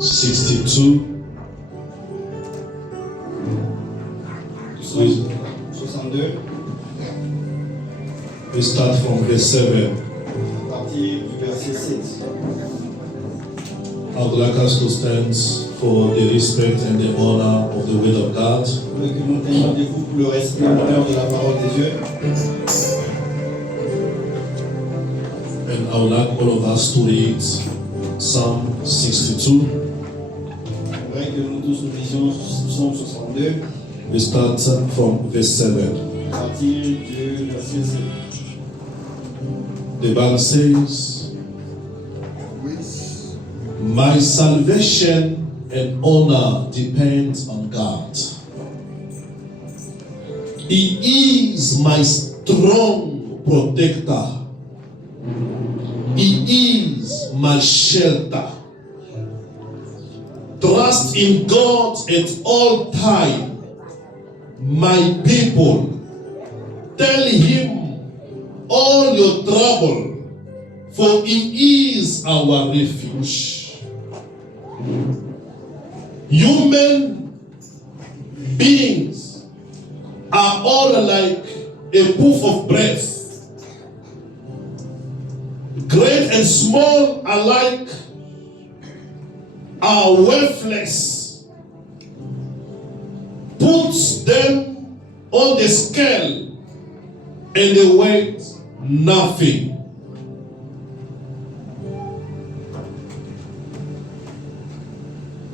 62. 62. We start from verse 7. À partir du verset 7. I would like us to stand for the respect and the honor of the word of God. Je veux que nous tenions debout pour le respect et l'honneur de la parole de Dieu. And I would like all of us to read Psalm 62. J'aimerais que nous tous nous lisions Psaume 62. We start from verse 7. À partir du verset 7. The Bible says, my salvation and honor depends on God. He is my strong protector. He is my shelter. Trust in God at all times. My people, tell him all your trouble, for he is our refuge. Human beings are all like a poof of breath. Great and small alike are worthless. Puts them on the scale and they weigh nothing.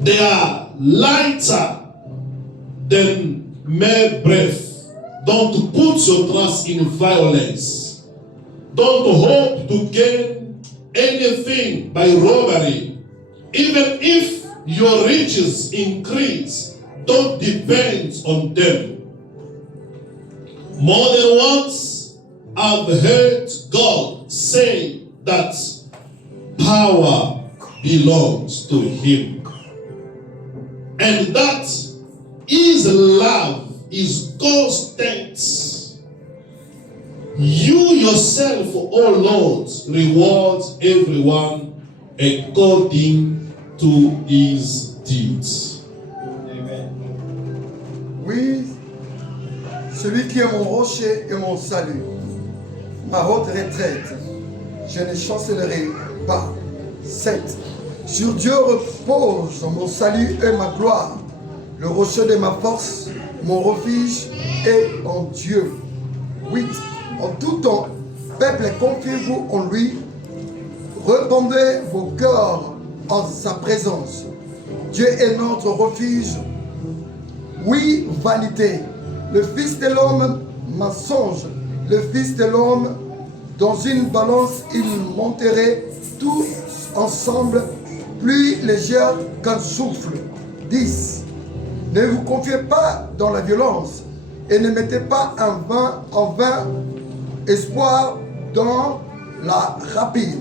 They are lighter than mere breath. Don't put your trust in violence. Don't hope to gain anything by robbery. Even if your riches increase, don't depend on them. More than once, I've heard God say that power belongs to Him. And that His love is constant. You yourself, O Lord, reward everyone according to his deeds. Amen. Oui, celui qui est mon rocher et mon salut, ma haute retraite, je ne chancellerai pas. 7. Sur Dieu repose mon salut et ma gloire, le rocher de ma force, mon refuge est en Dieu. 8. En tout temps, peuple, confiez-vous en lui, répandez vos cœurs en sa présence. Dieu est notre refuge. Oui, vanité. Le Fils de l'homme, mensonge. Le Fils de l'homme, dans une balance, il monterait tous ensemble, plus légère qu'un souffle. 10. Ne vous confiez pas dans la violence et ne mettez pas en vain espoir dans la rapine.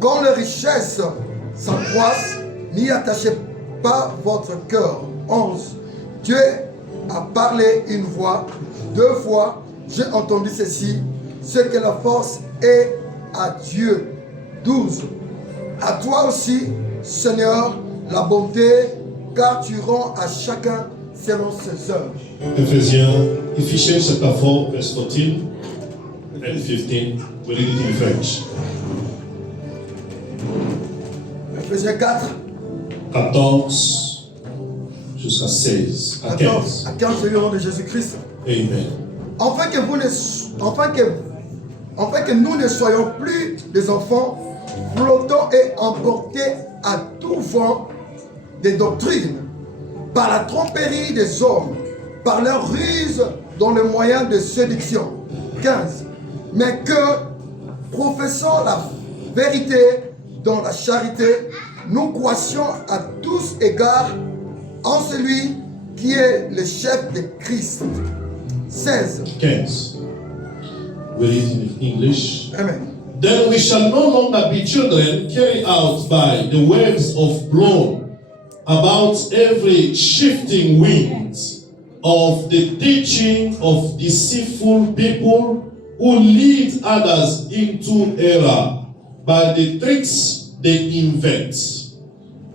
Quand les richesses s'accroissent, n'y attachez pas votre cœur. 11. Dieu a parlé une fois, 2 fois, j'ai entendu ceci, c'est que la force est à Dieu. 12. À toi aussi, Seigneur, la bonté, car tu rends à chacun selon ses œuvres. Ephesians chapter 4, verse 14 and 15. We read it in French. Ephésiens 4. 14 jusqu'à 16. À 15. À 15, au nom de Jésus-Christ. Amen. Afin que nous ne soyons plus des enfants flottants et emportés à tout vent des doctrines, par la tromperie des hommes, par leur ruse dans le moyen de séduction. 15. Mais que, professant la vérité dans la charité, nous croissions à tous égards en celui qui est le chef de Christ. 16. 15. We read in English. Amen. Then we shall no longer be children carried out by the waves of blown about every shifting wind of the teaching of deceitful people who lead others into error by the tricks they invent.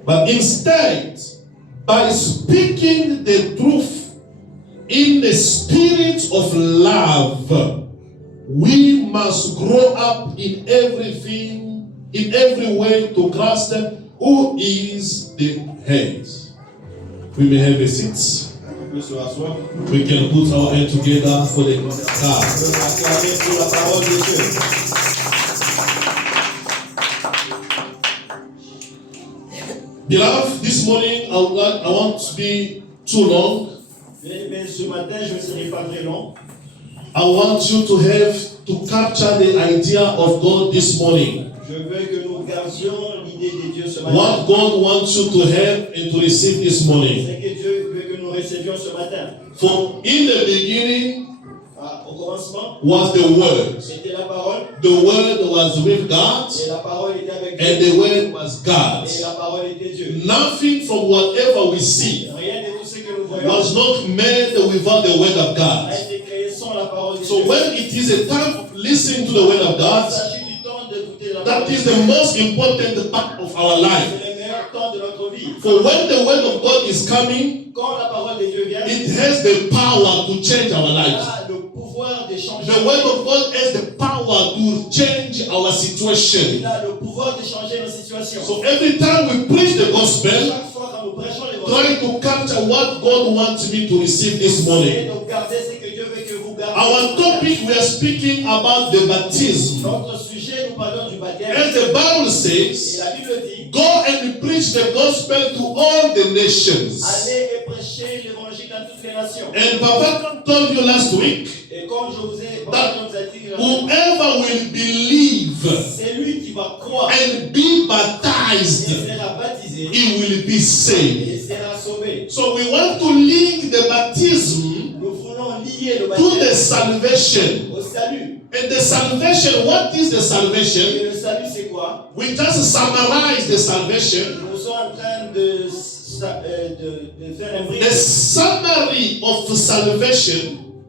But instead, by speaking the truth in the spirit of love, we must grow up in everything, in every way to Christ, who is the head. We may have a seat. On peut se rasseoir. We can put our hand together for the On God. peut s'acclamer pour la parole de Dieu. Beloved, this morning I want to be too long. Mais ce matin, je ne serai pas très long. I want you to have to capture the idea of God this morning. Je veux que nous gardions l'idée de Dieu ce matin. What God wants you to have and to receive this morning. C'est que Dieu veut que nous recevions ce matin. For in the beginning Au commencement, was the Word. c'était la parole. The Word was with God, Et la parole était avec and Dieu. the Word was God. Et la parole était Dieu. Nothing from whatever we see Rien de tout ce que nous voyons was not made without the Word of a God. été créé sans la parole de So Dieu. when it is a time of listening to the Word of Il God, s'agit du temps d'écouter la that parole is de the Dieu. most important part of our life. C'est le meilleur temps de notre vie. For when the Word of God is coming, Quand la parole de Dieu vient, it has the power to change our il lives. a le pouvoir de changer. The Word of God has the power to change our situation. Il a le pouvoir de changer nos situations. So every time we preach the gospel, Chaque fois quand nous prêchons l'évangile, try to capture what God wants me to receive this essayez morning. de garder ce que Dieu veut que vous gardiez. Our topic, we are speaking about the baptism. Notre sujet, nous parlons du baptême. As the Bible Et says, la Bible dit, go and preach the gospel to all the nations. allez et prêchez l'évangile dans toutes les nations. And Papa told you last week, Et comme je vous ai dit, whoever will believe c'est lui qui va croire and be et baptized, sera baptisé he will be saved. et sera sauvé. So we want to link the baptism Nous voulons lier le to the baptême salvation. au salut. And the salvation, what is the Et salvation? le salut, c'est quoi? We just summarize the salvation. Nous sommes en train de faire un The brief. summary of salvation,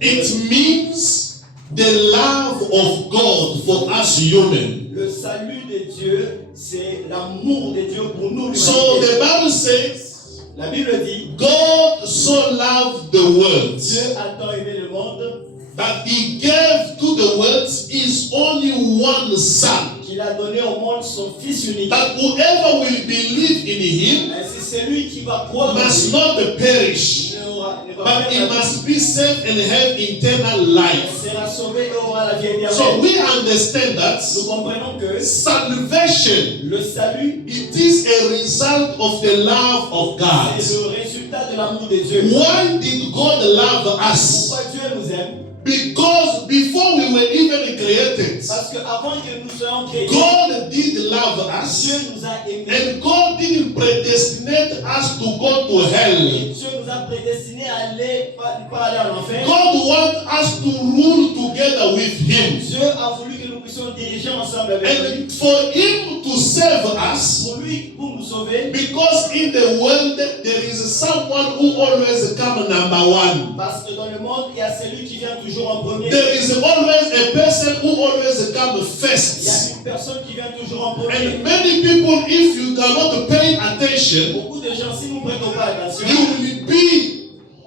it means the love of God for us human. Le salut de Dieu, c'est l'amour de Dieu pour nous. So l'humanité. the Bible says, La Bible dit, God so loved the world Dieu a tant aimé le monde that he gave to the world his only one son, qu'il a donné au monde son Fils unique. that whoever will believe in him Ainsi, c'est lui qui va croire en must lui. not perish, Ne va but pas he perdre. must be saved and have eternal life. Sera sauvé et aura la vie éternelle. So we understand that Nous comprenons que salvation, le salut, it is a result of the love of God. c'est le résultat de l'amour de Dieu. Why did God love us? Pourquoi Dieu nous aime? Because before we were even created, Parce qu'avant que nous soyons créés, God did love us, Dieu nous a aimés. and God didn't predestinate us to go to hell. Dieu nous a prédestinés à aller, pas aller en enfer. God wants us to rule together with Him. Dieu a voulu que nous puissions diriger ensemble avec lui. And for Him to save us, Pour lui, pour nous sauver, because in the world there is someone who always comes number one. parce que dans le monde, il y a celui qui vient toujours en premier. There is always a person who always comes Il y a first. une personne qui vient toujours en premier. And many people, if you are not paying attention, Beaucoup de gens, si nous ne prêtons pas attention, you will be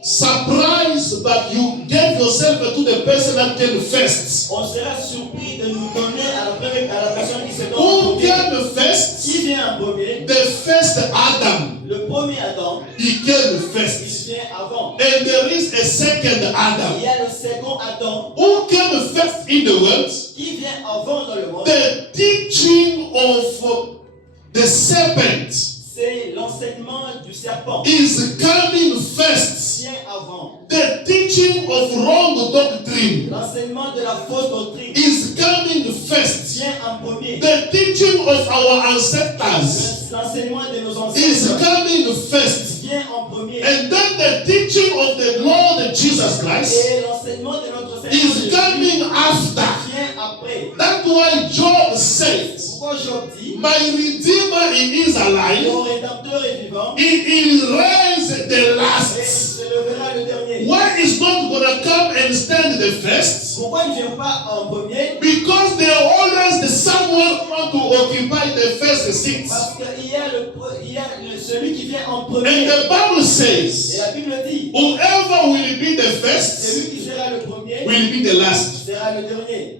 surprised that you gave yourself to the person that came first. on sera surpris de nous donner à la personne qui se donne en Who premier. came first? Qui vient en premier? The first Adam. Le premier Adam, He came il first. vient avant. And there is a second Il Adam. y a le second Adam Who came first in the world? qui vient avant dans le monde. The teaching of the serpent C'est l'enseignement du serpent. is coming first. Vient avant. The teaching of wrong doctrine L'enseignement de la fausse doctrine is coming first. vient en premier. The teaching of our ancestors L'enseignement de nos is ancêtres coming first. vient en premier. And then the teaching of the Lord Jesus Christ Et l'enseignement de notre Seigneur is Jésus coming after. vient après. That's why Job said, Pourquoi Job dit, my Redeemer he is alive. mon Rédempteur est vivant He raised the et il last. se levera le dernier. Why is not gonna come and stand the first? Pourquoi il ne vient pas en premier? Because there are always someone who want to occupy the first seat. Parce qu'il y a celui qui vient en And premier. the Bible Et says, la Bible dit, whoever will be the first celui qui sera le premier will be the last. sera le dernier.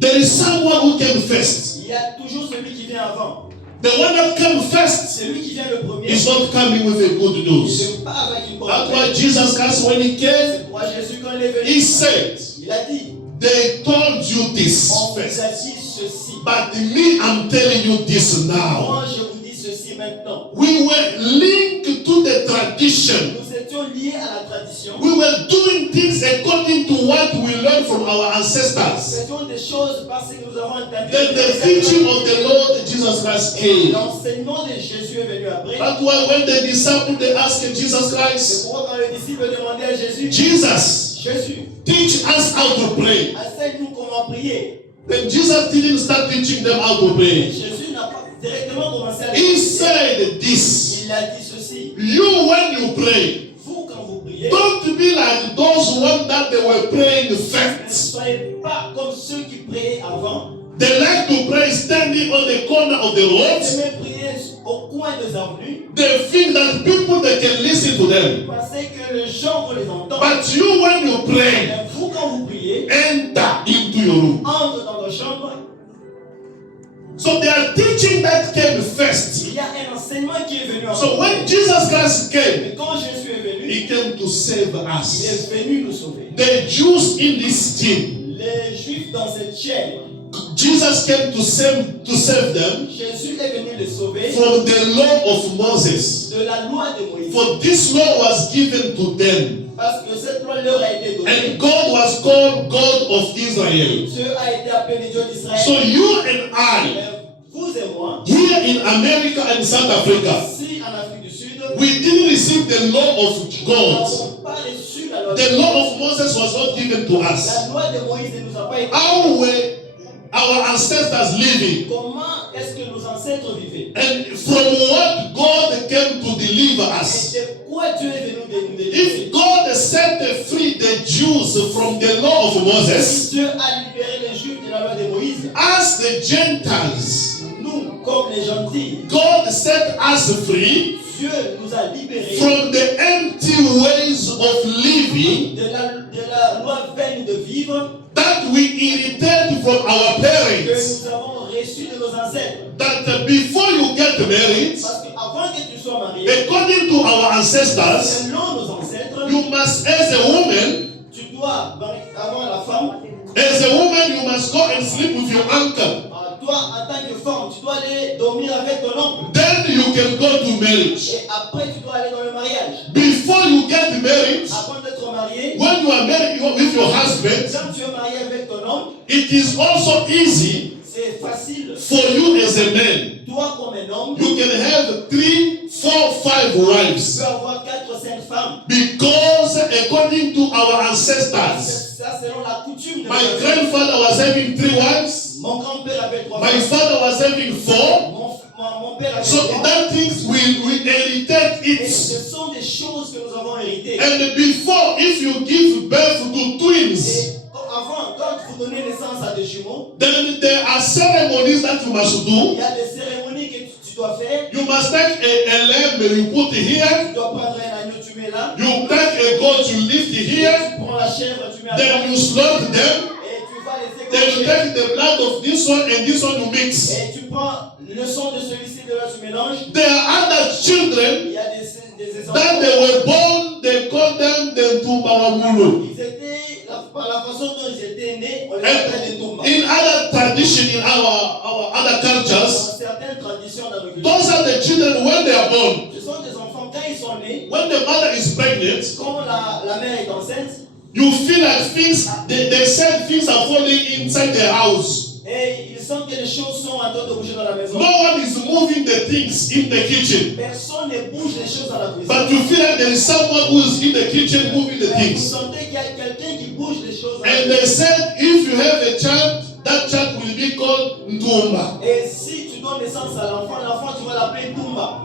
There is someone who came first. Il y a toujours celui qui vient avant. The one that came first Celui qui vient le premier, is not coming with a good il news. ne vient pas avec une bonne That's nouvelle. why Jesus Christ, when he came, C'est pourquoi Jésus, quand il est venu, he said, il a dit, they told you this on vous a first. dit ceci. But me, I'm telling you this now. Moi, je vous dis ceci maintenant. We were linked to the tradition. Nous étions liés à la tradition. We were doing things according to what we learned from our Nous ancestors. faisions des choses parce que nous avons entendu. Then the teaching of the Lord Jesus Christ Et came. l'enseignement de Jésus est venu après. That's why when the disciples they asked Jesus C'est Christ, pourquoi quand les disciples demandaient à Jésus, Jesus, Jésus, teach us how to pray. enseigne-nous comment prier. Then Jesus didn't start teaching them how to Et pray. Jésus n'a pas directement commencé à He prier. said this, Il a dit ceci. you when you pray, Vous, quand vous priez, don't be like those ones that they were praying ne first. soyez pas comme ceux qui priaient avant. They like to pray standing on the corner of the Vous road. aimez prier au coin des avenues. They think that people they can listen to them. Vous pensez que les gens vont les entendre. But you when you pray, Mais vous, quand vous priez, enter into your room. entre dans votre chambre. So they are teaching that came first. Il y a un enseignement qui est venu avant. So when Jesus Christ came, Mais quand Jésus est venu, he came to save il us. est venu nous sauver. The Jews in this team, Les Juifs dans cette chair, Jesus came to save them Jésus est venu les sauver from the law of Moses. de la loi de Moïse. For this law was given to them. Parce que cette loi leur a été donnée. And God was called God of Israel. Dieu a été appelé Dieu d'Israël. So you and I, Mais vous et moi, here in America and South Africa, ici en Afrique du Sud, we didn't receive the law of nous God. n'avons pas reçu la loi de The law of Moses was not given to us. La loi de Moïse ne nous a pas été. How were our ancestors living? Comment est-ce que nos ancêtres vivaient? And from what God came to deliver Et us. de quoi Dieu est venu nous délivrer? If God set free the Jews from the law of Moses, Dieu a libéré les Juifs de la loi de Moïse. as the Gentiles, Nous, comme les gentils, God set us free Dieu nous a libérés from the empty ways of living de la loi vaine de vivre that we inherited from our que parents. nous avons reçue de nos ancêtres. That before you get married, Parce qu'avant que tu sois marié, according to our ancestors, selon nos ancêtres, you must, as a woman, tu dois, avant la femme, you must go and sleep with your uncle. toi, en tant que femme, tu dois aller dormir avec ton oncle. Then you can go to marriage. Et après, tu dois aller dans le mariage. Before you get married, Avant d'être marié, when you are married with your husband, quand tu es marié avec ton oncle, it is also easy c'est facile. for you as a man. Toi, comme un homme, You can have 3, 4, 5 tu wives. peux avoir 4 ou 5 femmes. Because according to our ancestors, Ça, selon la coutume de my la grandfather was having 3 wives. Mon grand-père avait 3 My femmes. father was having 4. Mon père avait So 3. that things we inherited Et it. ce sont des choses que nous avons héritées. And before, if you give birth to twins, Et avant, quand vous donnez naissance à des jumeaux, then there are ceremonies that you must il do. y a des cérémonies que tu dois faire. You must take a lamb, you put it here. Tu dois prendre un agneau, tu mets là. You take a goat, you lift it here. Tu prends la chèvre, tu mets à Then droite. you slaughter them. Et tu vas les Then you égorger. take the blood of this one and this one you mix. Et tu prends le sang de celui-ci, de là tu mélanges. There are other children Il y a des that enfants. they were born, they call them the Tumbawamulu. Ils étaient, par la façon dont ils étaient nés, on les appelle des Toumba. In other tradition, in our other cultures, Dans certaines traditions dans le those are the children when they are born. ce sont des enfants, quand ils sont nés, When the mother is pregnant, quand la mère est enceinte, you feel like things, they said things are falling inside their house. et ils sentent que les choses sont en train de bouger dans la maison. No one is moving the things in the kitchen. Personne ne bouge les choses dans la cuisine. But you feel like there is someone who is in the kitchen moving the Mais vous things. sentez qu'il y a quelqu'un qui bouge les choses dans la And cuisine. they said, if you have a child, that child will be called Ntumba. Et si tu donnes naissance à l'enfant tu vas l'appeler Toumba.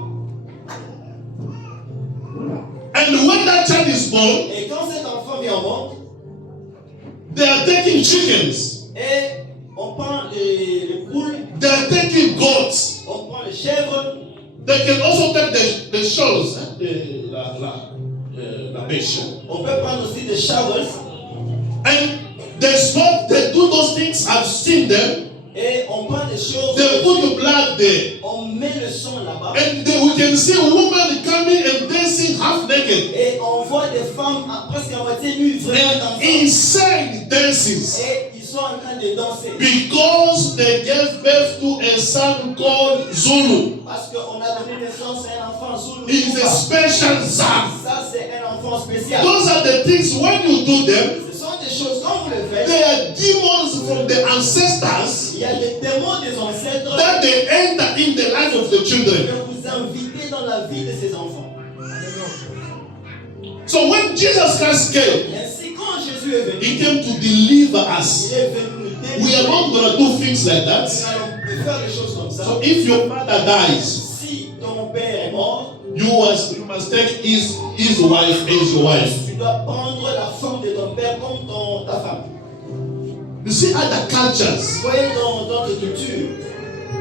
And when that child is born, Et quand cet enfant vient au monde, taking chickens. Et on prend les poules, They are taking goats. on prend les chèvres, They can also take the shoals, la pêche. on peut prendre aussi des shovels. And they do those things. I've seen them. Et on prend des choses, They put the blood there. on met le sang là-bas. And we can see a woman coming and dancing half naked. Et on voit des femmes presque à moitié nues, vraiment And dansant. inside dances. Et ils sont en train de danser. Because they gave birth to a son called Zulu. Parce qu'on a donné naissance à un enfant Zulu. He's a special son. Ça, c'est un enfant spécial. Those are the things when you do them, Ce sont des choses, quand vous le faites, they are demons from the ancestors il y a des démons des ancêtres that they enter in the life of the que children. vous invitez dans la vie de ces enfants. So when Jesus Christ came, Et ainsi, quand Jésus est venu, he came to deliver us. il est venu nous We are délivrer. not going to do things like Nous that. n'allons plus faire des choses comme ça. So if your mother dies, Si ton père est mort, you must take his wife as your wife. tu dois prendre la femme de ton père comme ta femme. You see other cultures. Vous voyez dans d'autres cultures,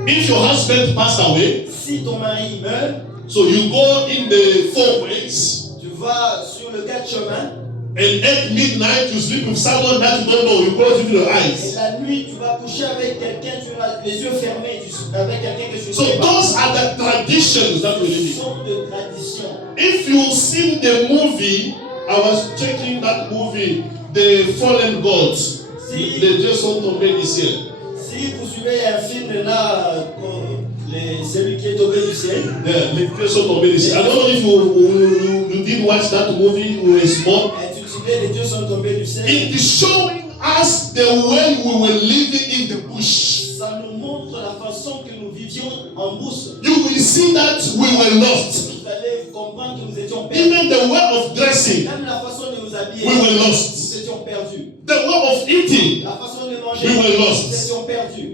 If your husband passed away, si ton mari meurt, so you go in the 4 ways, tu vas sur le 4 chemins, and at midnight you sleep with someone that you don't know. You close your et eyes. la nuit, tu vas coucher avec quelqu'un, tu as les yeux fermés, avec quelqu'un que tu So ne sais pas. those are the traditions that we Ce live in. sont de traditions. If you see the movie, I was checking that movie, The Fallen Gods. Les dieux sont tombés du ciel. Si vous suivez un film là, celui qui est tombé du ciel, Les dieux sont tombés du ciel. I don't know if you did watch that movie when you were small. intitulé Les dieux sont tombés du ciel, It is showing us the way we were living in the bush. ça nous montre la façon que nous vivions en brousse. You will see that we were lost. Vous allez comprendre que nous étions perdus. Even the way of dressing, Même la façon de nous habiller, we were lost. nous étions perdus. The way of eating, La façon de manger, we were lost. nous étions perdus.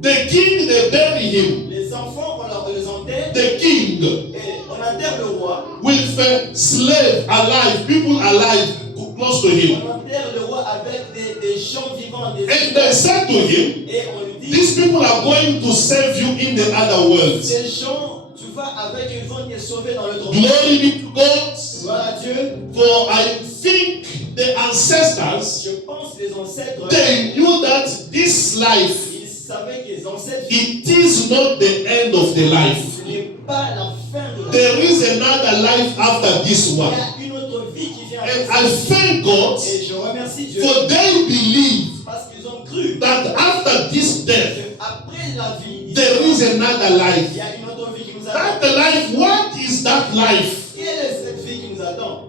The king, they bury him. Les enfants, on les enterre, The king et on enterre le roi. with a slave alive, people alive close to him. On enterre le roi avec des gens vivants, des And they said to him, et on lui dit, these people are going to save you in the other world. ces gens, tu vas avec, ils vont te sauver dans le monde. Glory be to God. Gloire à Dieu. For I think the ancestors, Je pense que les ancêtres, they knew that this life, ils savaient que les ancêtres, it is not the end of the life. ce n'est pas la fin de la vie. There is another life after this Il one. y a une autre vie qui vient And après I ça. thank God, Et je remercie Dieu for they believe parce qu'ils ont cru that after this death, qu'après la vie, there is another il life. y a une autre vie qui nous That attend. life, what is that life? Quelle est cette vie qui nous attend?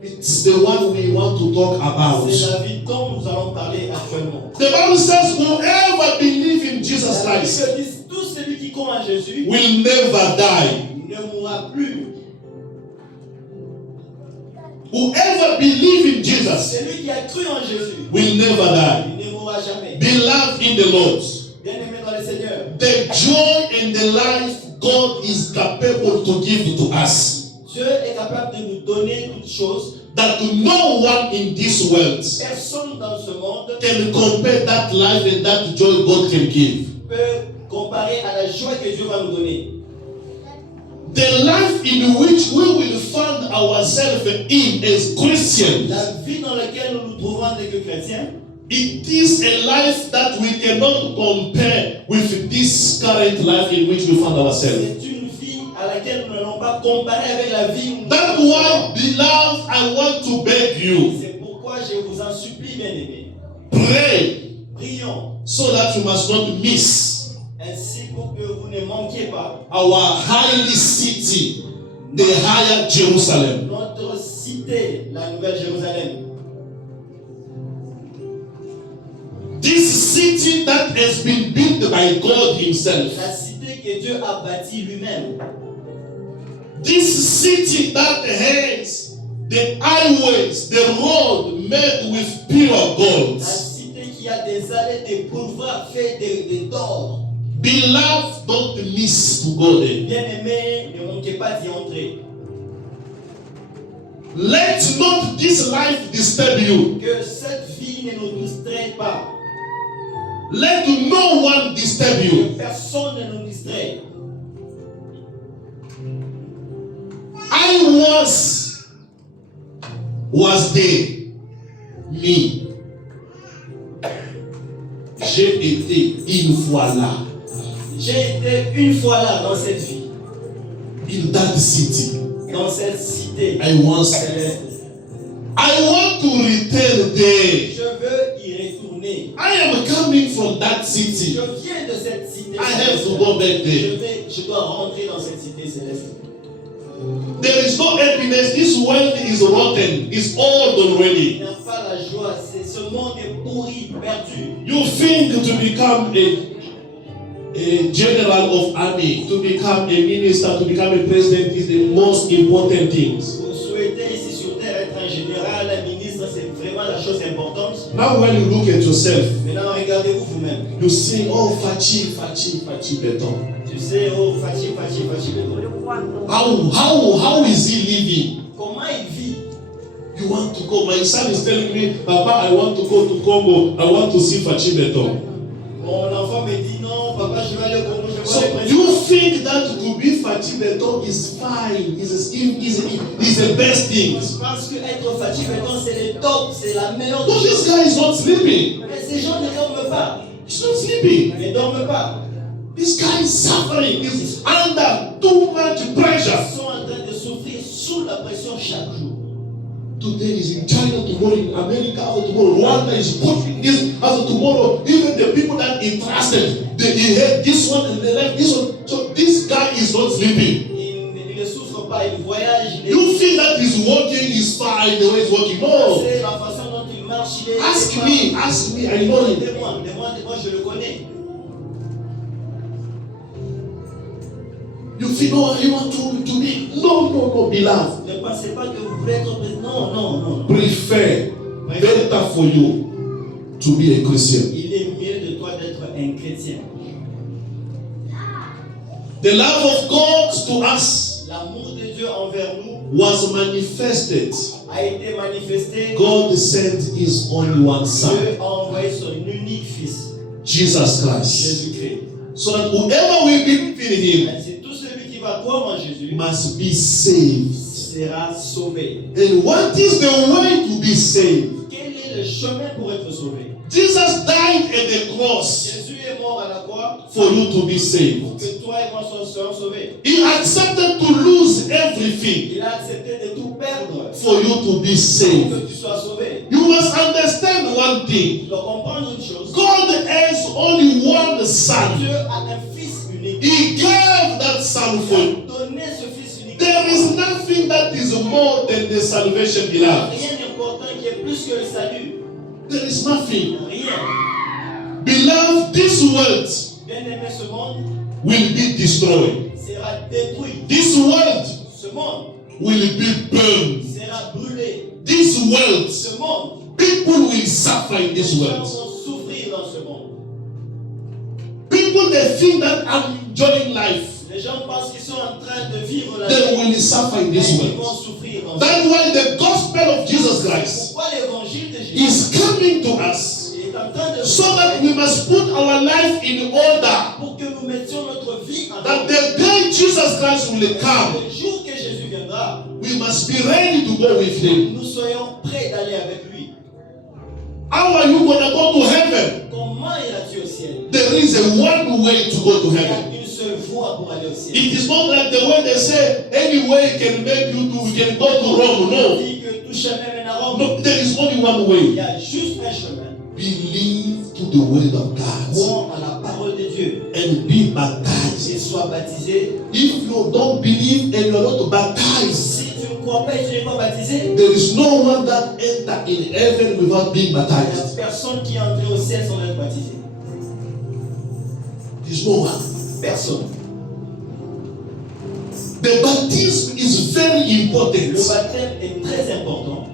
It's the one we want to talk about. C'est la vie dont nous allons parler actuellement. The Bible says, whoever believes in Jesus La Christ Bible dit, tout celui qui croit en Jésus will never die. ne mourra plus. Whoever believes in Jesus Celui qui a cru en Jésus, will never die. il ne mourra jamais. Beloved in the Lord, Bien-aimé dans le Seigneur, the joy and the life God is capable to give to us, Dieu est capable de nous donner toutes choses. that no one in this world Personne dans ce monde can compare that life and that joy God can give. peut comparer à la joie que Dieu va nous donner. The life in which we will find ourselves in as Christians, La vie dans laquelle nous nous trouvons en tant que chrétiens, it is a life that we cannot compare with this current life in which we find ourselves. c'est une vie à laquelle nous n'allons pas comparer avec la vie où nous That's why, beloved, I want to beg you, C'est pourquoi je vous en supplie, bien-aimés. pray Prions so that you must not miss ainsi pour que vous ne manquiez pas our highly city, the higher Jerusalem. notre cité, la Nouvelle Jérusalem. This city that has been built by God Himself. La cité que Dieu a bâtie lui-même. This city that has the highways, the road made with pure gold. La cité qui a des allées, des boulevards faits d'or. Beloved, don't miss to go there. Bien-aimés, ne manquez pas d'y entrer. Let not this life disturb you. Que cette vie ne nous distrait pas. Let no one disturb Que you. personne ne nous distrait. I was there. Me. J'ai été une fois là. J'ai été une fois là dans cette vie. In that city. Dans cette cité. I want to return there. Je veux y retourner. I am coming from that city. Je viens de cette cité. I have to go back there. Je dois rentrer dans cette cité céleste. There is no happiness. This world is rotten. It's old Il already. n'y a pas la joie. Ce monde est pourri, perdu. You think to become a general of army, to become a minister, to become a president is the most important things. Vous souhaitez ici sur terre être un général, un ministre, c'est vraiment la chose importante. Now when you look at yourself, Maintenant, regardez-vous vous-même. you see, oh, fachi beton. Tu sais, oh, Fachi. How is he living? Comment il vit? You want to go? My son is telling me, Papa, I want to go to Congo. I want to see fachi beton. Mon enfant me dit non, papa, je vais aller au Congo, je vais So aller au you président. think that to be fachi beton is fine? Is the best thing? Je pense que être Fachi maintenant c'est le top, c'est la meilleure But des this choses. guy is not sleeping. Mais ces gens ne dorment pas. He's not sleeping. Ils ne dorment pas. This guy is suffering. He's under too much pressure. Ils sont en train de souffrir sous la pression chaque jour. Today is in China, tomorrow in America, after tomorrow Rwanda is pushing this, after tomorrow even the people that he trusted, he had this one and they left this one. So this guy is not sleeping. Il ne souffre pas, il voyage. You feel that he's walking is fine the way he's walking. No. C'est la façon dont il marche. Il est Ask me, I know him. Demande-moi, je le connais. You feel, no, you want to be. No, beloved. Ne pensez pas que vous voulez être président. Non. Prefer, better for you to be a Christian. Il est mieux de toi d'être un chrétien. The love of God to us L'amour de Dieu envers nous was manifested. a été manifesté. God sent His only one Son, Dieu a envoyé son unique fils, Jesus Christ, Jésus-Christ. so that whoever will believe in Him C'est tout celui qui va croire en Jésus must be saved. sera sauvé. And what is the way to be saved? Quel est le chemin pour être sauvé? Jesus died at the cross Jésus est mort à la croix for you to be pour saved. que toi et moi soyons sauvés. He accepted to lose everything Il a accepté de tout perdre for you to be pour saved. que tu sois sauvé. You must understand one thing. Tu dois comprendre une chose. God has only one Son. Dieu a un fils unique. He gave that Son for you. Donner ce fils unique. There is nothing that is more than the salvation, beloved. Rien d'important qui est plus que le salut. There is nothing. Rien. Beloved, this world Bien-aimé, ce monde will be destroyed. sera détruit. This world Ce monde will be burned. sera brûlé. This world, Ce monde, people will suffer in this les gens world. vont souffrir dans ce monde. People, they think that I'm enjoying life. Les gens pensent qu'ils sont en train de vivre la They vie. will suffer in Mais this ils world. vont souffrir dans ce That's monde. why the gospel of Jesus Christ Pourquoi l'évangile de Jésus is coming to us, est en train de so that we must put our life in order. pour que nous mettions notre vie en That ordre. the day Jesus Christ will come, Le jour que Jésus viendra, we must be ready to go with Him. nous soyons prêts d'aller avec lui. How are you going to go to heaven? Comment iras-tu au ciel? There is a one way to go to Il y heaven. a une seule voie pour aller au ciel. It is not like the way they say, any way can make you to, we can go to Rome. On No. dit que tout chemin mène à Rome. No, there is only one Il way. y a juste un chemin. Believe to the word of God Crois à la parole de Dieu and be baptized. et sois baptisé. If you don't believe and you are not baptized, Si tu ne crois pas et tu n'es pas baptisé, there is no one that enter in heaven without being il n'y a baptized. personne qui est entré au ciel sans être baptisé. There is no one. Personne. The baptism is very important. Le baptême est très important.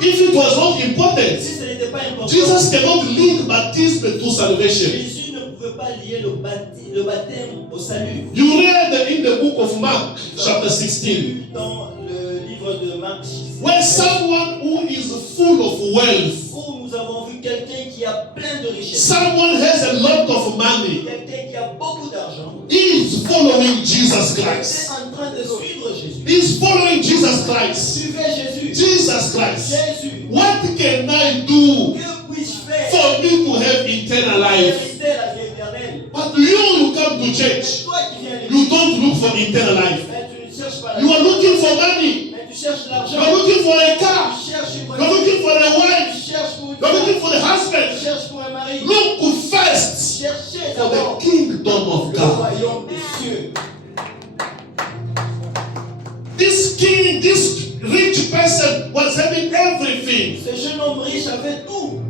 If it was not important, Si ce n'était pas important, Jesus cannot link baptism to salvation. Jésus ne pouvait pas lier le baptême au salut. You read in the book of Mark, chapter 16. Dans le livre livre de Marc 6. Where someone who is full of wealth, Où nous avons vu quelqu'un qui a plein de richesses. someone has a lot of money, Quelqu'un qui a beaucoup d'argent. is following Jesus Il est Christ. en train de suivre Jésus. Is following Jesus Christ. Suivez Jésus. Jesus Christ. Jésus. What can I do Que puis-je faire for me to have eternal pour life? hériter la vie éternelle? But you come to Mais church, toi qui viens à you l'église, don't look for eternal life. mais tu ne cherches pas la You vie. are looking for money. Mais tu cherches You l'argent. are looking for a car. Tu cherches une You are voiture. looking for a Tu wife. cherches pour une You are femme. looking for the Tu husband. cherches pour un mari. Look first Cherchez for d'abord the kingdom of le God. royaume des cieux. This king, this rich person was having everything. Ce jeune homme riche avait tout.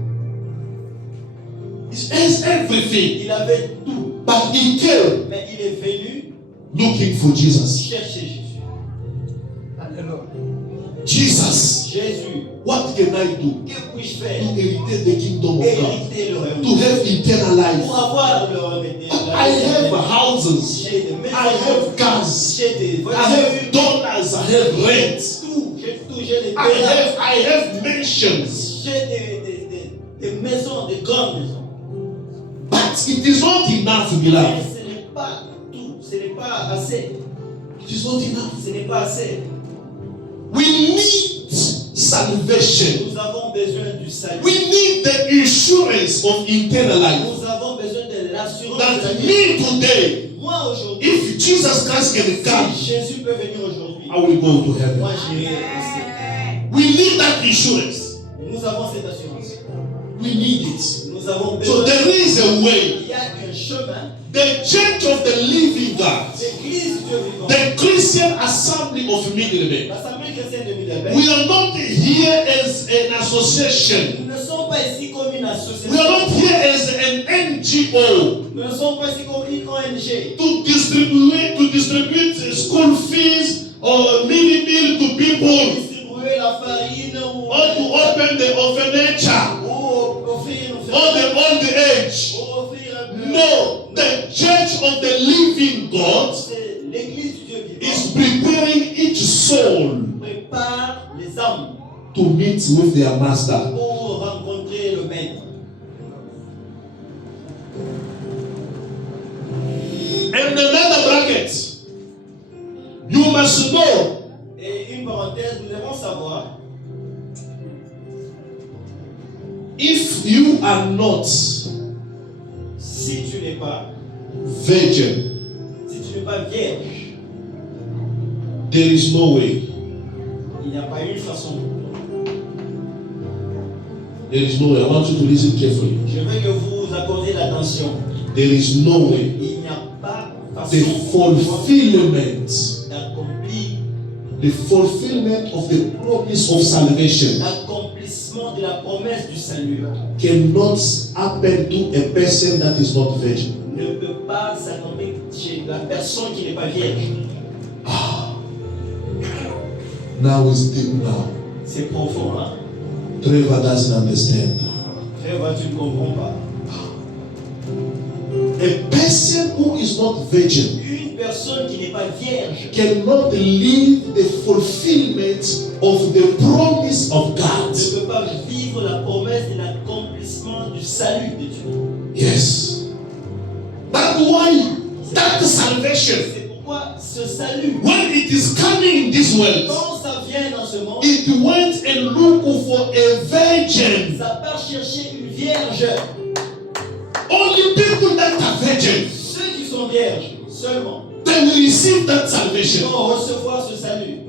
He has everything. Il avait tout. But he came Mais il est venu looking for Jesus. chercher Jésus. Alléluia. Jesus, Jésus, what can I do que puis-je to faire? inherit the kingdom of God? Hériter le royaume. To have eternal life. Pour avoir le royaume éternel. I have houses. J'ai des maisons. I have cars. J'ai des I voitures. have dollars. I have rent. Tout. J'ai des I terrains. have mansions. J'ai des maisons, des grandes maisons. But it is not enough, Mais beloved. ce n'est pas tout. Ce n'est pas assez. It is not enough. Ce n'est pas assez. We need salvation. Nous avons besoin du salut. We need the insurance of eternal life. Nous avons besoin de l'assurance de la That vie. me today, Moi aujourd'hui, if Jesus Christ can come, si Jésus peut venir aujourd'hui, I will go to moi heaven. j'irai aussi. We need that insurance. Nous avons cette assurance. We need it. Nous avons So besoin. there is a way. Il y a un chemin. The Church of the Living God, L'église Dieu vivant. the Christian Assembly of Middelburg. L'Assemblée chrétienne de Middelburg. We are not here as an association. Nous ne sommes pas ici comme une We association. are not here as an NGO Nous ne sommes pas ici comme une ONG. to distribute school fees or mini meal to people Distribuer la farine ou or to open the orphanage offrir une or the old age. ou offrir un peu. No, the Church of the Living God C'est l'église du Dieu is vivant. preparing each soul Prépare les âmes to meet with their master. pour rencontrer le maître. And another bracket, you must know Et une parenthèse, nous devons savoir, if you are not si tu n'es pas, virgin, si tu n'es pas vierge, there is no way. il n'y a pas une façon. There is no way. I want you to listen carefully. Je veux que vous accordiez l'attention. There is no way. Il n'y a pas The façon fulfillment, d'accomplir the fulfillment of the promise of salvation l'accomplissement de la promesse du salut cannot happen to a person that is not virgin. ne peut pas s'accomplir chez la personne qui n'est pas vierge. Now it's deep now. C'est profond, hein? Trevor doesn't understand. Frère, tu ne comprends pas. A person who is not virgin Une personne qui n'est pas vierge cannot live the fulfillment of the promise of God. ne peut pas vivre la promesse de l'accomplissement du salut de Dieu. Yes. That's why that salvation, C'est pourquoi ce salut, when it is coming in this world, quand ça vient dans ce monde, it went and looked for a virgin. ça part chercher une vierge. Only people that are virgin, Ceux qui sont vierges seulement they will receive that salvation. vont recevoir ce salut.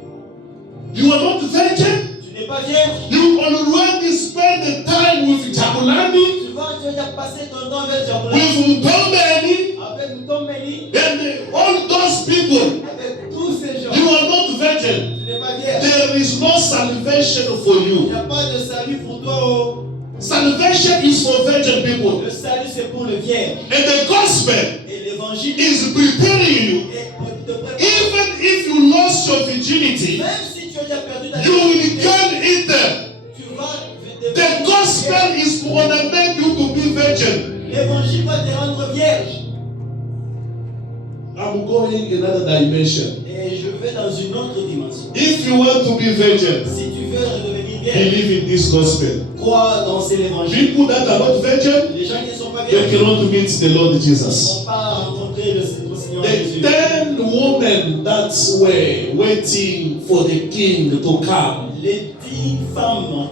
You are not virgin. Tu n'es pas vierge. You already spend the time with Jabulani, Tu vas passer ton temps avec Jaboula, with Utomeni, avec Mtomeli, and all those people. avec tous ces gens. You are not virgin. Tu n'es pas vierge. There is no salvation for Il you. n'y a pas de salut pour toi. Oh. Salvation is for virgin people. Le salut, c'est pour le vierge. And the gospel Et l'évangile is preparing you. te prépare. Even if you lost your virginity, Même si tu as déjà perdu ta you will virginité, gain it. tu vas devenir The gospel is going to make you to be virgin. L'évangile va te rendre vierge. I'm going another dimension. Et je vais dans une autre dimension. If you want to be virgin, Si tu veux redevenir vierge, believe in this gospel. crois dans cet évangile. People that are not virgin, Les gens qui ne sont pas they vierges cannot meet the Lord ne Jesus. vont pas rencontrer le Seigneur The Jésus. 10 women that were waiting for the king to come, Les 10 femmes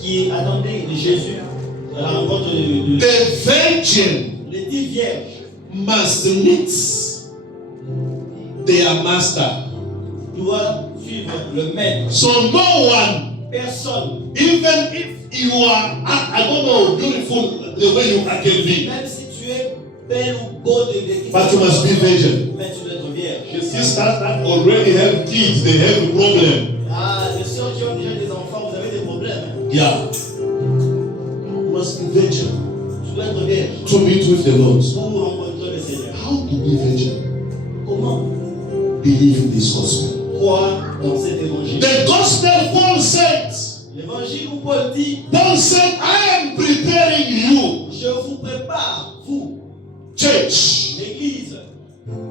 qui attendaient Jésus à la rencontre de the virgin les 10 vierges must meet their master. doivent suivre le maître. So no one, Personne, even if you are, I don't know, beautiful the way you can be, même si tu es belle ou beau de but you must be virgin. mais tu dois être vierge. The sisters that already have kids, they have a problem. Ah, les sœurs qui ont déjà des enfants, vous avez des problèmes. Yeah. You must be virgin Tu dois être vierge to meet with the Lord. pour rencontrer le Seigneur. How to be virgin? Comment? Believe in this gospel. Croire dans cet évangile. The gospel, Paul said, L'évangile où Paul dit, I am preparing you, je vous prépare, vous, church. l'Église.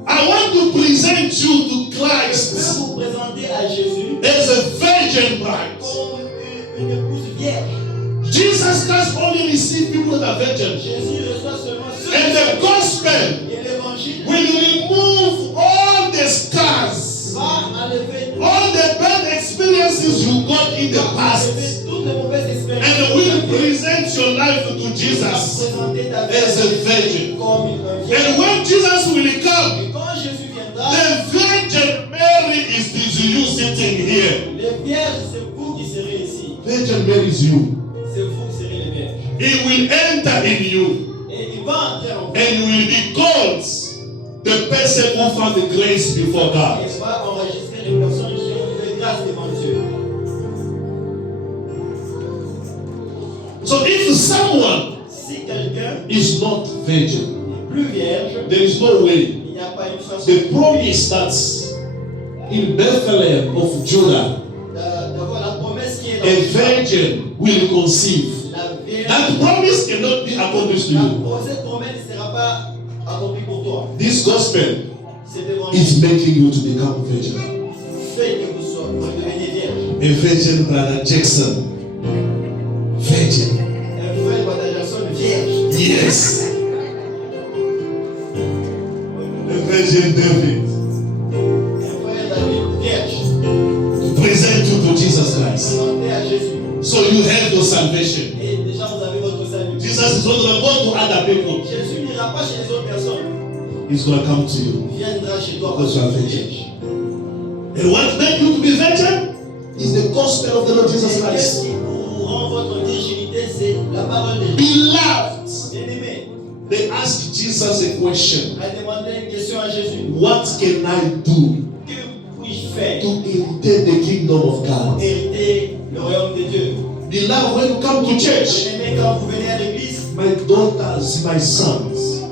I want to present you to Je veux Christ vous présenter à Jésus as a virgin bride. comme une épouse vierge. Jesus Christ only received people that are virgin. Jésus reçoit seulement ceux And the qui gospel et l'évangile will remove all the scars, va enlever all the bad experiences you got in the past, toutes les mauvaises expériences. and will present your life to Jesus Présenter ta vie as a virgin. comme une vierge. And when Jesus will come, Et quand Jésus viendra, the Virgin Mary is you sitting here. les vierges, c'est vous qui serez ici. Virgin Mary is you. C'est vous qui serez les vierges. He will enter in you Et il va entrer en vous. and will be called the person who found the grace before God. Il va enregistrer les personnes qui ont trouvé grâce devant Dieu. So if someone Si quelqu'un is not virgin, n'est plus vierge, there is no way. il n'y a pas une façon The promise that in Bethlehem of Judah, d'avoir la promesse qui est dans a le champ. virgin will conceive. La vierge, That promise cannot be accomplished to you. cette promesse ne sera pas accomplie pour toi. This gospel Cet évangile is making you to become virgin. fait que vous devenez vierge. A virgin, Brother Jackson. Virgin. Un frère Brother Jackson vierge. Yes. A virgin David. Un frère David vierge. To present you to Jesus Christ. Présentez à Jésus. So you have your salvation. Et déjà vous avez votre salut. Jesus is not going to go to other people. Jésus n'ira pas chez les autres personnes. He's going to come to you. Il viendra chez toi Because parce you are que tu es virgin. vierge. And what makes you to be virgin is the gospel of the Lord Jesus Et qu'est-ce Christ. qui vous rend votre virginité? C'est la parole de Dieu. Beloved, Bien-aimé, they asked Jesus a question. a demandé une question à Jésus. What can I do Que puis-je faire to inherit the kingdom of pour God? hériter le royaume de Dieu? Beloved, when you come to church, Bien-aimé, quand vous venez à l'église, my daughters, my sons,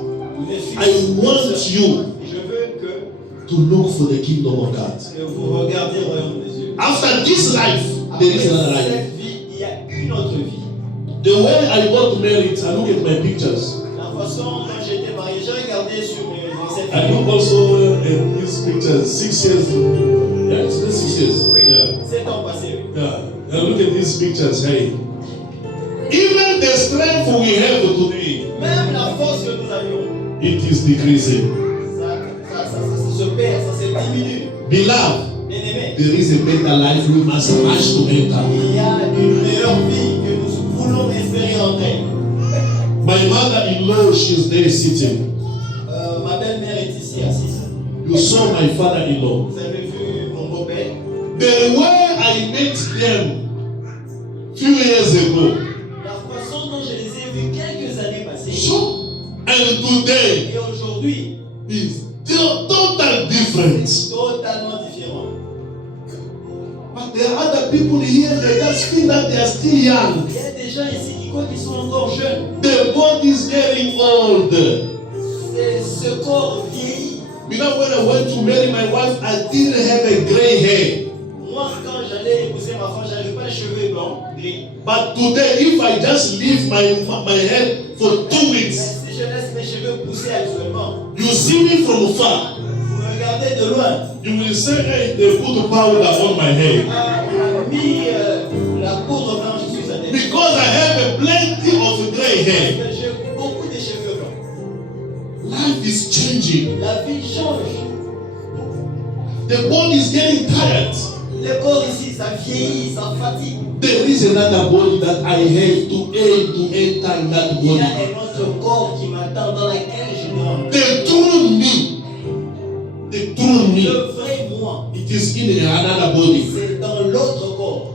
mes fils, I want you je veux que to look for the kingdom of God. vous regardiez le royaume de Dieu. After this life, Après there is another life. cette vie, il y a une autre vie. The way I got married, I look at my pictures. La façon dont j'ai été marié, j'ai regardé sur cette I look also at these pictures, 6 years. Yeah, it's been 6 years. Yeah. 7 ans passés. Yeah. I look at these pictures. Hey, even the strength we have today, Même la force que nous avions, it is decreasing. ça se perd, ça se diminue. Beloved, Bien-aimé, there is a better life we must rush to enter. il y a une meilleure vie que nous voulons espérer entrer. My mother-in-law, she's there sitting. Ma belle-mère est ici assise. You saw my father-in-law. Vous avez vu mon beau-père. The way I met them few years ago, La façon dont je les ai vus quelques années passées. so and today Et aujourd'hui, is total difference. totalement différent. But there are other people here, they just feel that they are still young. Il y a des gens ici qui croient qu'ils sont encore jeunes. The body is getting old. Ce corps vieillit. Because when I went to marry my wife, I didn't have a gray hair. Moi, quand j'allais épouser ma femme, j'avais pas les cheveux blancs, gris. But today, if I just leave my head for 2 Mais weeks, si je laisse mes cheveux pousser actuellement, you see me from far. vous loin. You will say, hey, they put powder on my head. Ah, on a mis la poudre blanche sur sa tête. Because I have a plenty of gray hair. Parce que j'ai beaucoup de cheveux blancs. Life is changing. La vie change. The body is getting tired. Le corps ici, ça vieillit, ça fatigue. There is another body that I have to aim to enter in that Il y a body. un autre corps qui m'attend dans lequel je dois entrer. The true me, the true me, Le vrai moi, it is in another body. c'est dans l'autre corps.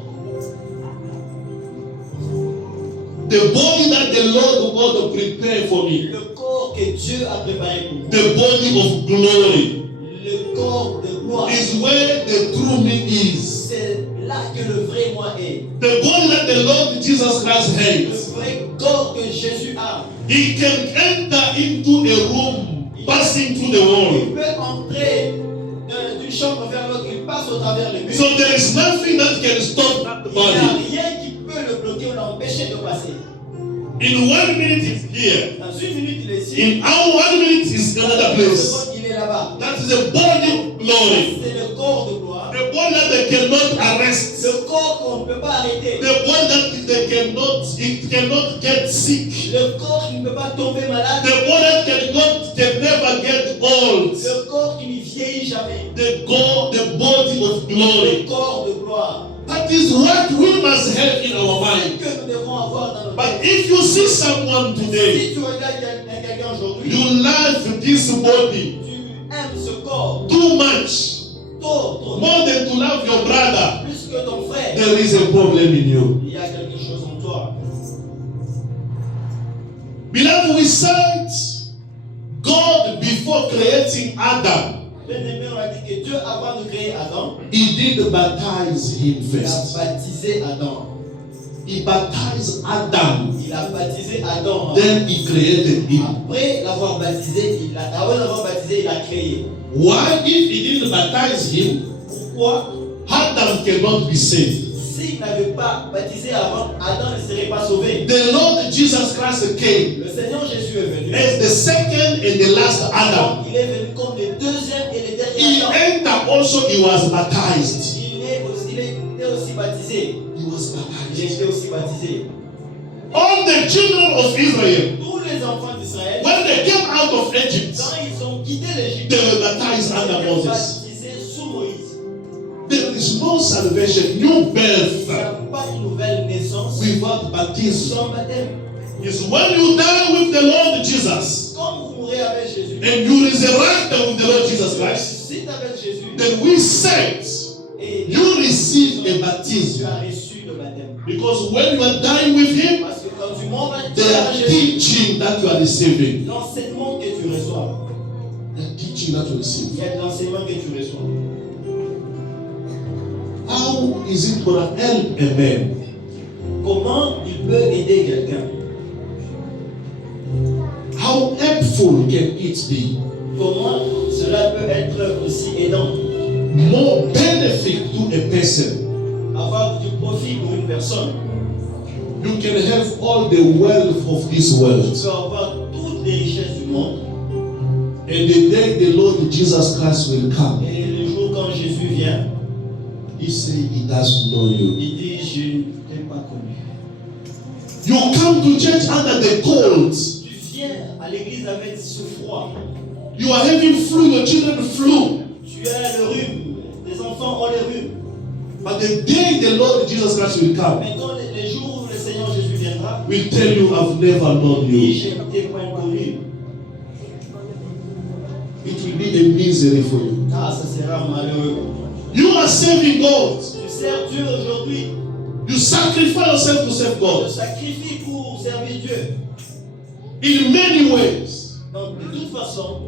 The body that the Lord God to prepare for me. Le corps que Dieu a préparé pour moi. The body of glory Le corps de gloire. is where the true me is. C'est là que le vrai moi est. The body that the Lord Jesus Christ Le has. vrai corps que Jésus a. He can enter into a room, passing through the wall. Il peut entrer d'une chambre vers l'autre, il passe au travers les murs. So there is nothing that can stop that Il n'y a body. rien qui peut le bloquer ou l'empêcher de passer. In 1 minute he's here. Dans une minute, il est ici. In our 1 minute is another place. Il est là-bas. That is a body of glory. C'est le corps de gloire. The body that they cannot arrest. Le corps qu'on ne peut pas arrêter. The body that they cannot, it cannot get sick. Le corps qui ne peut pas tomber malade. The body that can never get old. Le corps qui ne vieillit jamais. The body of glory. Le corps de gloire. That is what we must have in our mind. Que nous devons avoir dans notre But vie. if you see someone today, Si tu regardes quelqu'un aujourd'hui, you love this body tu aimes ce corps too much, trop, more than to love your brother, plus que ton frère, there is a problem in you. il y a quelque chose en toi. Beloved, we said God before creating Adam, Bien-aimé, on a dit que Dieu, avant de créer Adam, He did baptize him il a first. baptisé Adam. He baptized Adam, Il a baptisé Adam. then He created him. Après l'avoir baptisé, avant d'avoir baptisé, il a créé. Why, if He didn't baptize him, Pourquoi? Adam cannot be saved? S'il n'avait pas baptisé avant, Adam ne serait pas sauvé. The Lord Jesus Christ came Le Seigneur Jésus est venu. as the second and the last Adam. Il est venu comme le deuxième et le dernier He Adam. entered also, he was baptized. Il était aussi baptisé. He was Il baptized. était aussi baptisé. All the children of Israel, Tous les enfants d'Israël, when they came out of Egypt, quand ils ont quitté l'Égypte, they were baptized ils under étaient Moses. baptisés sous Moïse. There is no salvation, new Il n'y birth a pas de nouvelle naissance without baptism. sans baptême. It's when you die with the Lord Jesus Quand vous mourrez avec Jésus, and you resurrect with the Lord Jesus Christ, ressuscitez avec Jésus, then we said et you receive a tu baptism. as reçu le baptême. Because when you are dying with Him, Parce que quand tu mors avec they are Jésus, teaching that you are receiving. l'enseignement que tu reçois, They are teaching that you receive. il y a de l'enseignement que tu reçois. How is it going to help a man? Comment il peut aider quelqu'un? How helpful can it be? Comment cela peut être aussi aidant? More benefit to a person. Avoir du profit pour une personne. You can have all the wealth of this world. Tu peux avoir toutes les richesses du monde. And the day the Lord Jesus Christ will come, Et le jour quand Jésus vient, He say He doesn't know you. il dit, je ne t'ai pas connu. You come to church under the cold. Tu viens à l'église avec ce froid. You are having flu, your children flu. Tu as le rhume. Les enfants ont le rhume. But the day the Lord Jesus Christ will come, Mais quand les jours où le Seigneur Jésus viendra, will tell you, I've never known il dit, you. je ne t'ai point connu. It will be a misery for you. Ah, ça sera malheureux. You are serving God. Tu sers Dieu aujourd'hui. You sacrifice yourself to serve Tu God. sacrifies pour servir Dieu. In many ways. Donc, de toute façon,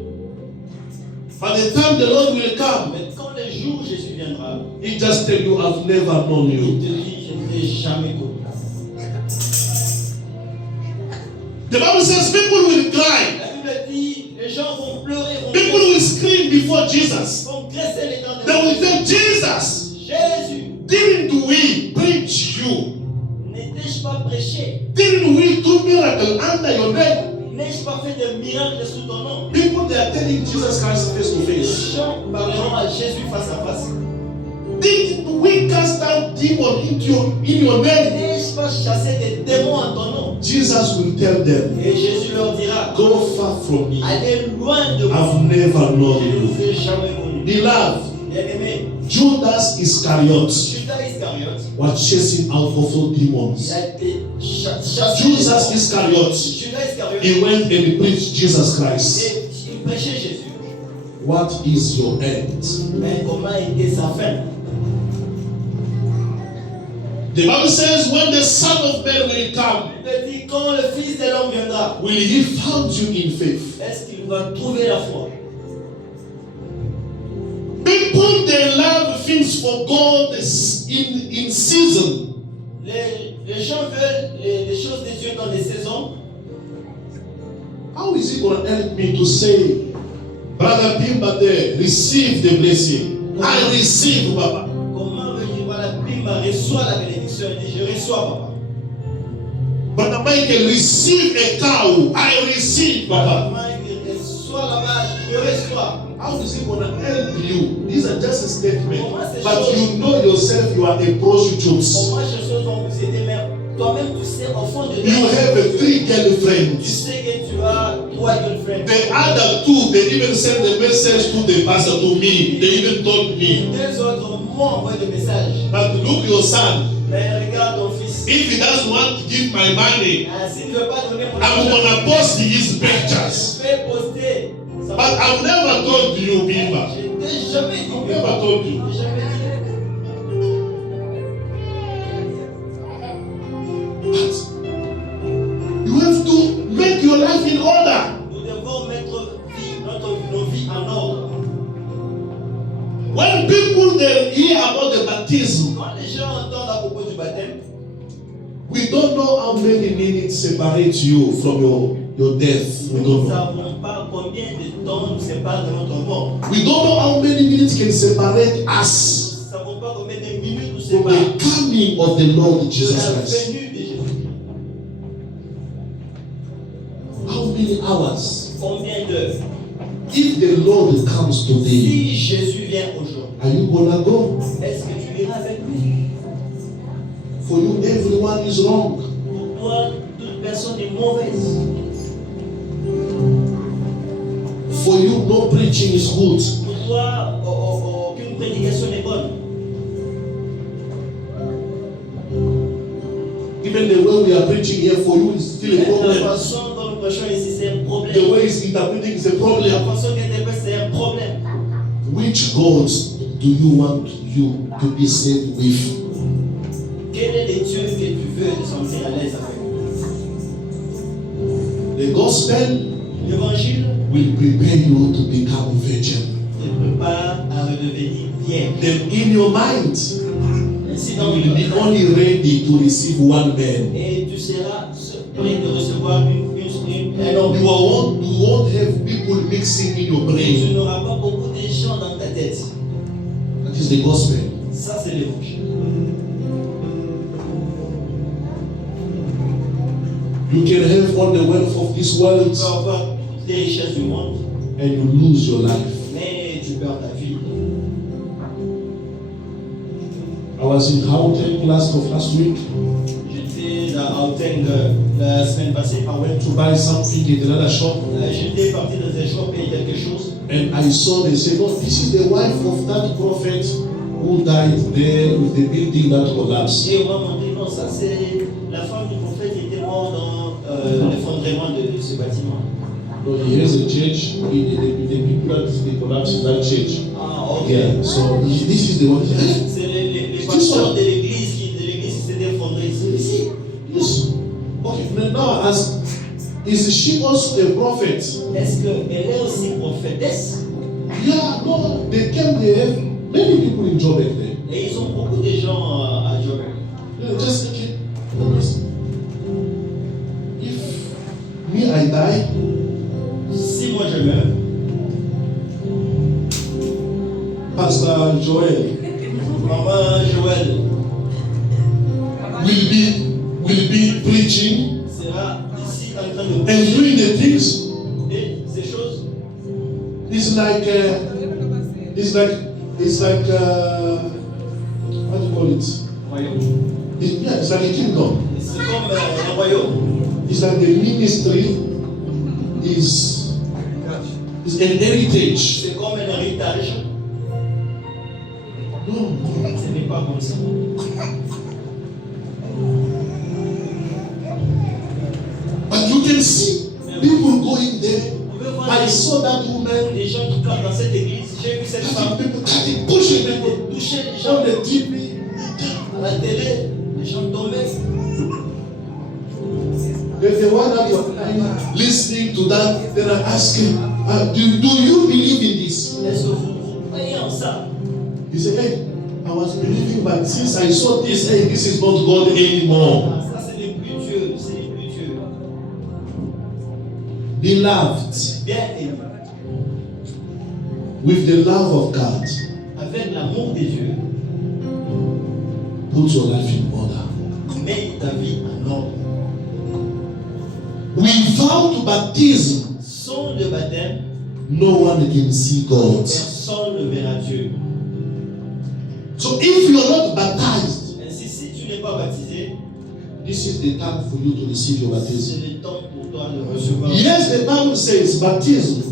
By the time the Lord will come, mais quand le jour où Jésus viendra, He just tell you, I've never known il you. te dit, je ne t'ai jamais connu. The Bible says people will cry. La Bible dit, les gens vont pleurer, People will scream before Jesus. vont graisser les dents de They will say, Jesus, Jésus, didn't we preach you? n'ai-je pas prêché? Didn't we do miracle under your name? N'ai-je pas fait de miracles sous ton nom? People, they are telling Jesus Christ face to Les face. gens parleront à Jésus face à face. Did we cast out demon in your name? N'ai-je pas chassé des démons en ton nom? Jesus will tell them, Et Jésus leur dira, go far from me. allez loin de moi. I've never known Je ne you. vous ai jamais connu. Beloved, Bien-aimé, Judas Iscariot Judas Iscariote, was chasing out awful il demons. a été chassé. Jesus Iscariot, Judas Iscariote, he went and he preached Jesus Christ. et il prêchait Jésus. What is your end? Mais comment était sa fin? The Bible says, when the Son of Man will come, Il dit, quand le Fils de l'homme viendra, will he found you in faith? est-ce qu'il va trouver la foi? People, they love things for God in season. Les gens veulent les choses de Dieu dans les saisons. How is it going to help me to say, Brother Bimba there, receive the blessing? I receive, Papa. Comment veut-il voir la Bimba reçoit la bénédiction? Il dit, je reçois, papa. Brother Michael, receive a cow. I receive, Papa. Michael reçoit la vache, je reçois. How is it going to help you? These are just a statement. But you know yourself, you are a prostitute. Comment ces choses vont vous aider, mais toi-même tu sais au fond de You have a 3 tu girlfriends. sais que tu as 3 girlfriends. The other 2, they even sent the message to the pastor, to me. They even told me. Deux autres m'ont envoyé des messages. But look your son. Mais regarde ton fils. If he doesn't want to give my money, S'il ne veut pas donner mon I'm argent, gonna post his pictures. je vais poster. Ça But va. I've never told you, Bimba. Je t'ai jamais dit. I've never told you. Je t'ai jamais dit. But you have to make your life in order. Nous devons mettre nos vies en ordre. When people they hear about the baptism, Quand les gens entendent à propos du baptême, we don't know how many minutes separate you from your death. We nous don't ne know. savons pas combien de temps nous sépare de notre mort. We don't know how many minutes can separate us Nous ne savons pas combien de minutes nous from séparent the coming of the Lord de Jesus la Christ. venue de Jésus. How many hours? Combien d'heures? If the Lord comes today, Si Jésus vient aujourd'hui, are you gonna go? est-ce que tu iras avec lui? For you, everyone is wrong. Pour toi, toute personne est mauvaise. For you, no preaching is good. Pour toi, aucune prédication n'est bonne. Even the way we are preaching here for you is still a La problem. façon dont nous prêchons ici, c'est un problème. The way it's interpreting is a La problem. façon qu'elle interprète, c'est un problème. Which God do you want you to be saved with? Quel est le Dieu que tu veux te sentir à l'aise avec? The gospel L'évangile will prepare you to become a virgin. te prépare à redevenir vierge. Then in your mind, Ainsi you dans will be le only ready to receive one man. et tu seras prêt de recevoir un homme. You won't have people mixing in your Tu brain. n'auras pas beaucoup de gens dans ta tête. That is the gospel. Ça, c'est l'évangile. You can have all the wealth of this world Tu peux avoir toutes les richesses du monde, and you lose your life. mais tu perds ta vie. I was in Gauteng last week. J'étais à Gauteng la semaine passée. I went to buy something in another shop J'étais parti dans un shop payer quelque chose. and I saw they said, "No, this is the wife of that prophet who died there with the building that collapsed." Et on m'a montré, non, ça c'est la femme du prophète qui était morte dans l'effondrement de ce bâtiment. So he has a church. The people that they collapsed in that church. Ah, ok. Yeah. So this is the one. C'est les pasteurs de l'église qui s'étaient effondrés. C'est ici. Yes. Okay. Now I ask, is she also a prophet? Est-ce qu'elle est aussi prophétesse? Yeah. No. They came. They have many people in Joburg there. Et ils ont beaucoup de gens à Joburg. Yeah, just thinking, if me I die, Si moi je meurs, Pastor Joel maman Joël will be preaching sera ici en train de and doing the things. et ces choses. It's like It's like, what do you call it? Royaume. It's like a kingdom. C'est comme un royaume. It's like the ministry is an heritage. C'est comme un héritage. No. Ce n'est pas comme ça. But you can see people going there. I saw that woman. Les gens qui campent dans cette église, j'ai vu cette femme People pushing people toucher les gens on the TV. à la télé, les gens tombaient. The one that was listening to that, then I asked him, do you believe in this? Est-ce que vous croyez en ça? He said, hey, I was believing, but since I saw this, hey, this is not God anymore. Ça, ce n'est plus Dieu, ce n'est plus Dieu. Beloved, Bien aimé, with the love of God, avec l'amour de Dieu, put your life in order. mets ta vie en ordre. Without baptism, Sans le baptême, no one can see God. personne ne verra Dieu. So if you are not baptized, Ainsi, si tu n'es pas baptisé, this is the time for you to receive your c'est baptism. le temps pour toi de recevoir. Yes, the Bible says baptism,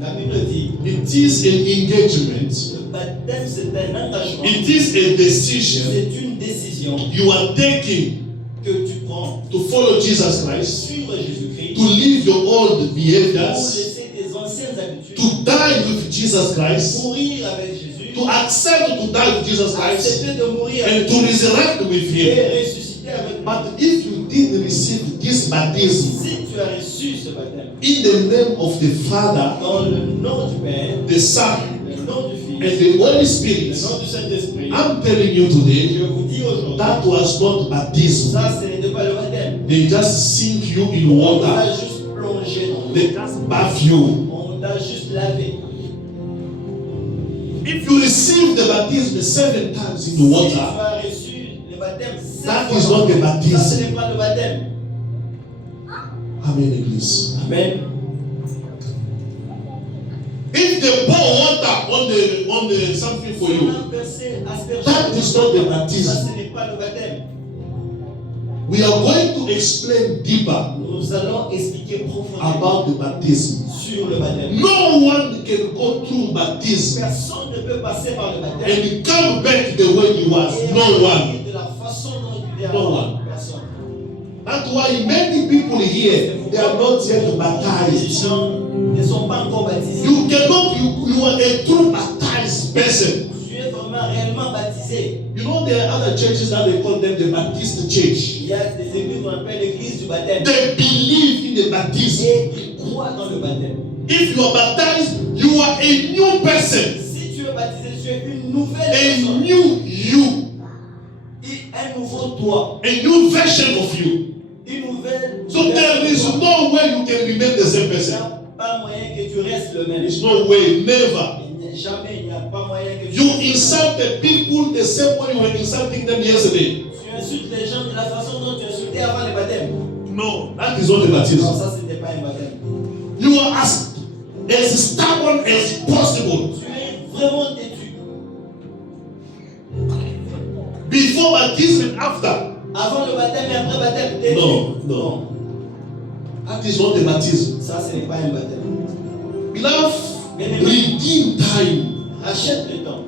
La Bible dit, it is an engagement, le baptême c'est un engagement, it is a decision c'est une décision you are taking que tu prends to follow Jesus Christ, suivre Jésus-Christ to leave your old pour behaviors, laisser tes anciennes habitudes, to die with Jesus Christ, mourir avec Jésus, to accept to die with Jesus Christ, accepter de mourir and avec to Jésus resurrect with Him. et ressusciter avec lui. But if you did receive this baptism Si tu as reçu ce baptême in the name of the Father, dans le nom du Père, the Son, le nom du and Fils, the Holy le Spirit, nom du Saint-Esprit, I'm telling you today, je vous dis aujourd'hui, that was not baptism. ça ce n'était pas le baptême. They just sink you in On t'a water. juste plongé dans l'eau. They just bath you. On t'a juste lavé. If you receive the baptism 7 times in Si the tu water, as reçu le baptême 7 that fois, is not the ça ce baptism. n'est pas le baptême. Amen, please. Amen. If they pour water on the something for you, that is not the Ça baptism. ce n'est pas le baptême. We are going to explain deeper Nous allons expliquer profondément about the baptism. sur le baptême. No one can go through baptism Personne ne peut passer par le baptême and come back the way you was. et No one. revenir de la façon dont il est No avant. one. Personne. That's why many people here, they are not yet Les baptized. gens ne sont pas encore baptisés. You cannot, you are a true baptized person. Tu es vraiment réellement baptisé. You know, there are other churches that they call them the Baptist church. Il y a des églises qu'on appelle l'église du baptême. They believe in the baptism. Et ils croient dans le baptême. If you are baptized, you are a new person, Si tu es baptisé, tu es une nouvelle a personne. new you, Un nouveau toi. a new version of you. Une nouvelle. So there is no way you can remain the same Il n'y person. a pas moyen que tu restes le même. There is no way, never. Jamais il n'y a pas moyen que tu You restes le même. insult the people the same way you were insulting them yesterday. Tu insultes les gens de la façon dont tu insultais avant le baptême. No, that is not the Non, baptism. ça, ce n'était pas un baptême. You are as stubborn as possible. Tu es vraiment têtu. Before baptism and after. Avant le baptême et après le baptême, têtu. No, no. That is not the baptism. Ça, ce n'est pas un baptême. Beloved, redeem time. Rachète le temps.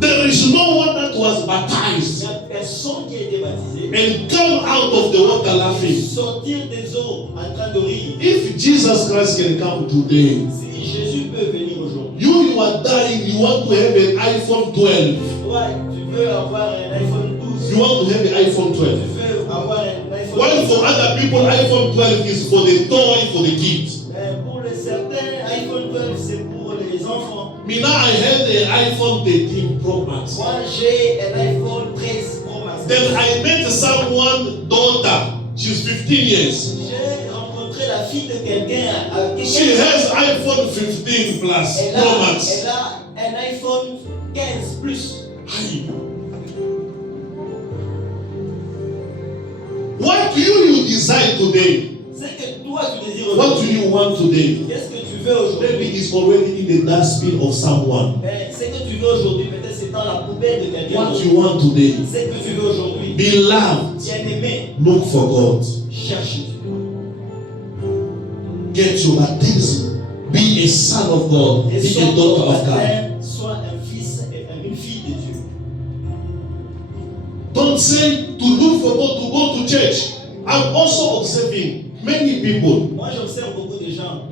There is no one that was Il baptized n'y a personne qui a été baptisé. and come out of the water laughing. Sortir des eaux en train de rire. If Jesus Christ can come today, Si Jésus peut venir aujourd'hui, you are dying, you want to have an iPhone 12. toi, tu veux avoir un iPhone 12. You want to have an iPhone 12. Tu veux avoir un iPhone While 12. for other people, iPhone 12 is for the toy, for the kids. Mais pour les certains, iPhone 12, c'est pour les enfants. Me now, I have the iPhone 13 Pro Max. Moi, j'ai un iPhone 13 Pro Max. Then I met someone, daughter, she's 15 years. J'ai rencontré la fille de quelqu'un avec She has iPhone 15 Plus elle Pro a, Max. elle a un iPhone 15 plus. Aye. What do you desire today? C'est que toi, tu désires What do aujourd'hui. you want today? Qu'est-ce que tu veux aujourd'hui? Maybe it's already in the dustbin of someone. Mais ce que tu veux aujourd'hui, peut-être c'est dans la poubelle de quelqu'un What d'autre. you want today, Ce que tu veux aujourd'hui, beloved, bien-aimé, look for God. cherche Dieu. Get your baptism. Be a son of God. Et Be sois a daughter ton of God. baptême, sois un fils et une fille de Dieu. Don't say to look for God, to go to church. I'm also observing many people. Moi, j'observe beaucoup de gens.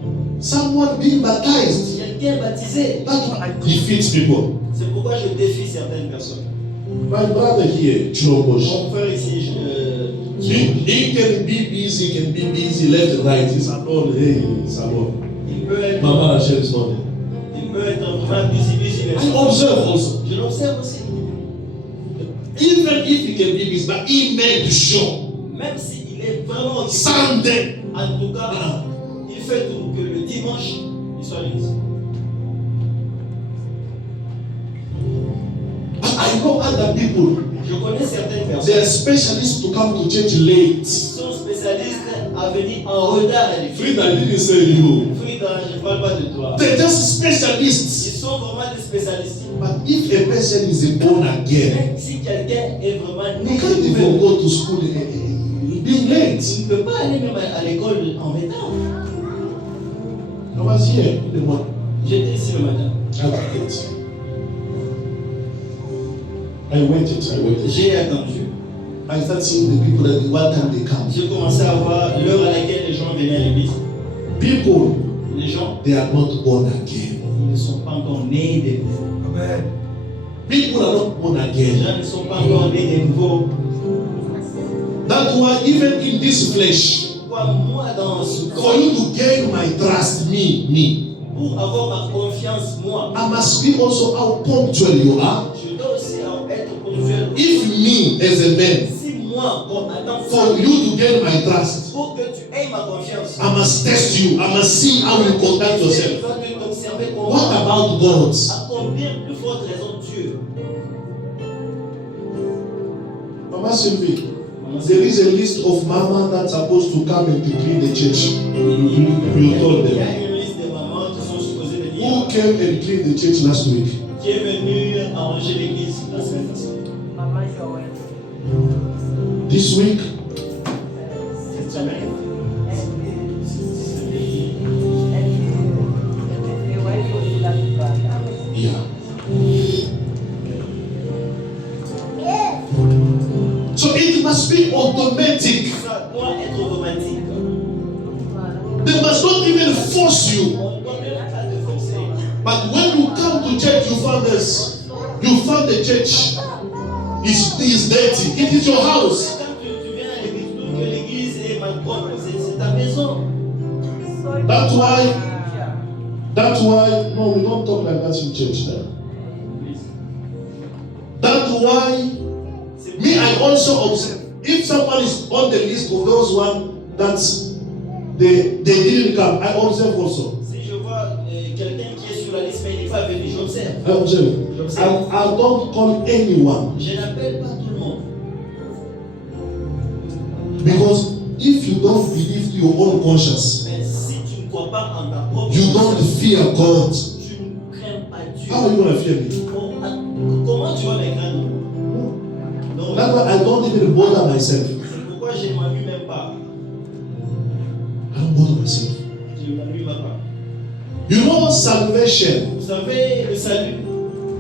Someone being baptized. Quelqu'un baptisé. That's why I defeat people. C'est pourquoi je défie certaines personnes. My brother here, Chirobosh, Mon frère ici, he can be busy, left and right. He's alone. Hey, he's alone. il peut être, Mama Rachel is not there. il peut être vraiment busy. I observe also. Je l'observe aussi. Even if he can be busy, but he made sure. Même s'il est vraiment occupé, Sunday. en tout cas, il fait tout que le dimanche, il soit à l'église. But I know other people. Je connais certaines They personnes are specialists to come to church late. qui sont spécialistes à venir en retard à l'église. Frida, I didn't say you. Frida, je ne parle pas de toi. They're just specialists. Ils sont vraiment des spécialistes. But if a person is born again, Mais si quelqu'un est vraiment né, you can't even go to school being late. il ne peut pas aller même à l'école en retard. I was here in the morning. J'étais ici le matin. I waited. I waited. J'ai attendu. I started seeing the people at what time they come. J'ai commencé à voir l'heure à laquelle les gens venaient à l'église. People, Les gens, they are not born again. ils ne sont pas encore nés de nouveau. Amen. People are not born Les again. gens ne sont pas encore nés de nouveau. That's why even in this flesh, Pourquoi moi dans ce for corps, you to gain my trust, me, pour avoir ma confiance, moi, I must be also how punctual you are. je dois aussi être ponctuel. If me as a man, Si moi, comme en tant que for you to gain my trust, pour que tu aies ma confiance, I must test you. I must see how you conduct tu yourself. dois t'observer comment. What about God? À combien plus forte raison Dieu? Mama Sylvie, there is a list of mama that's supposed to come and to clean the church. You told Il y a them. une liste de mamans qui sont supposées venir, Who came and cleaned the church last week? qui est venue arranger l'église la semaine passée. Maman Joël, This week? Cette semaine. Yeah. So it must be automatic. Ça doit être automatique. They must not even force you. On ne doit même pas te forcer. But when you come to church, you find this. You find the church is dirty. It is your house. Quand tu viens à l'église, tout que l'église est mal propre, c'est ta maison. That's why, no, we don't talk like that in church now. That's why, me, I also observe, if someone is on the list of those one that they didn't come, I observe also. Si je vois quelqu'un qui est sur la liste mais il n'est pas venu, j'observe. I observe. I don't call anyone. Je n'appelle pas tout le monde. Because if you don't believe to your own conscience, Mais si tu ne crois pas en ta propre you don't fear God. tu ne crains pas Dieu. How are you going to fear me? Comment tu vas me craindre? Non. That's why I don't even bother myself. C'est pourquoi je ne m'amuse même pas. I don't bother myself. Je ne m'amuse même pas. You know salvation? Vous savez, le salut,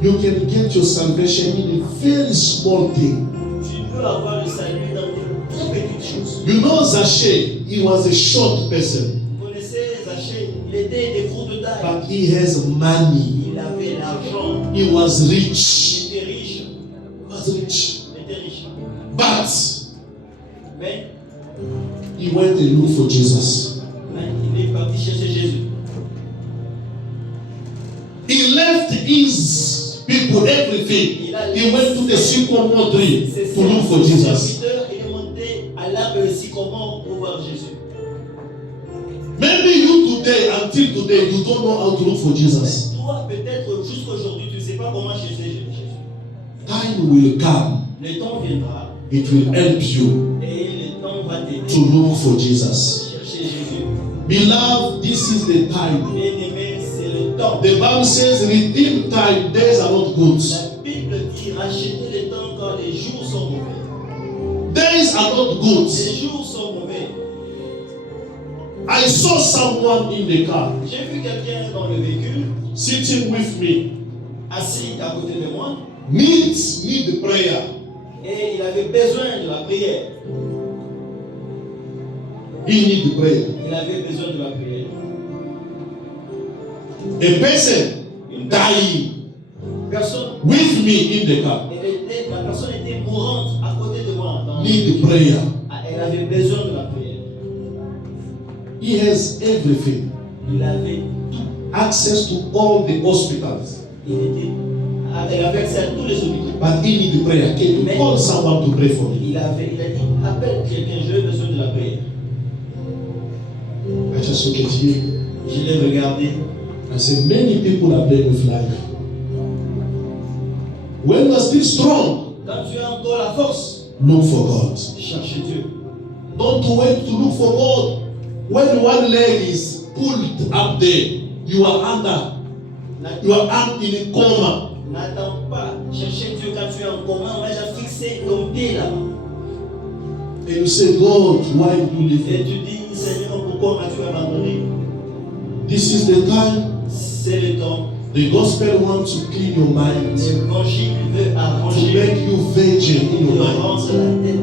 You can get your salvation in a very small thing. tu peux avoir le salut dans de très petites choses. You know Zachary, he was a short person, Vous connaissez Zachée, il était de courte taille. but he has money. Il avait l'argent, He was rich. il était riche. He was rich. Il était riche. But Mais he went and looked for Jesus. il est parti chercher Jésus. He left his people, everything. He went to the sycamore tree Ses to look for Jesus. serviteurs, il est monté à l'arbre de sycomore pour voir Jésus. Maybe you today, until today, you don't know how to look for Jesus. Toi, peut-être jusqu'aujourd'hui, tu ne sais pas comment chercher Jésus. Time will come. Le temps viendra It will help you et le temps va t'aider to look for Jesus. à chercher Jésus. Beloved, this is the time. Bien-aimé, c'est le temps. The Bible says, redeem time, days are not good. La Bible dit racheter le temps quand les jours sont mauvais. Days are not good. Les jours sont mauvais. I saw someone in the car J'ai vu quelqu'un dans le véhicule, sitting with me, assis à côté de moi, need prayer. et il avait besoin de la prière. He need prayer. Il avait besoin de la prière. A person Une dying personne, with me in the car la personne était mourante à côté de moi. need prayer. Elle avait besoin de la prière. He has everything. Il avait tout. Access to all the hospitals. Elle avait accès à tous les hôpitaux. But he need prayer. Can you call someone to pray for me? Il a dit, appelle quelqu'un, j'ai besoin de la prière. I just look at him. Je l'ai regardé. I said, many people are playing with life. When you are still strong, Quand tu as encore la force, look for God. cherche Dieu. Don't wait to look for God. When one leg is pulled up there, you are under. You are up in a coma. N'attends pas. Chercher Dieu quand tu es en coma. On va déjà fixer ton pied là. And you say, God, why do you leave Et me? tu dis, Seigneur, pourquoi m'as-tu abandonné? This is the time. C'est le temps. The gospel wants to clean your mind, to L'évangile veut arranger make you virgin in de your mind. rendre la tête.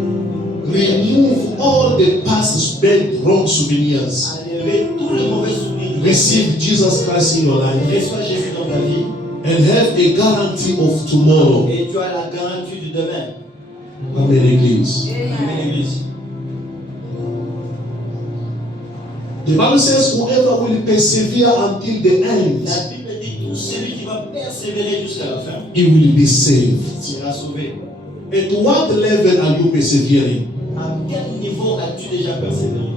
Remove all the past bad, wrong souvenirs. Enlever tous les mauvais souvenirs. Receive Jesus Christ in your life Reçois Jésus dans ta vie. and have a guarantee of tomorrow. Et tu as la garantie du demain. Amen, Église. Amen, l'Église. The Bible says, whoever will persevere until the end, La Bible dit tout celui qui va persévérer jusqu'à la fin he will be saved. sera sauvé. At what level are you persevering? À quel niveau as-tu déjà persévéré?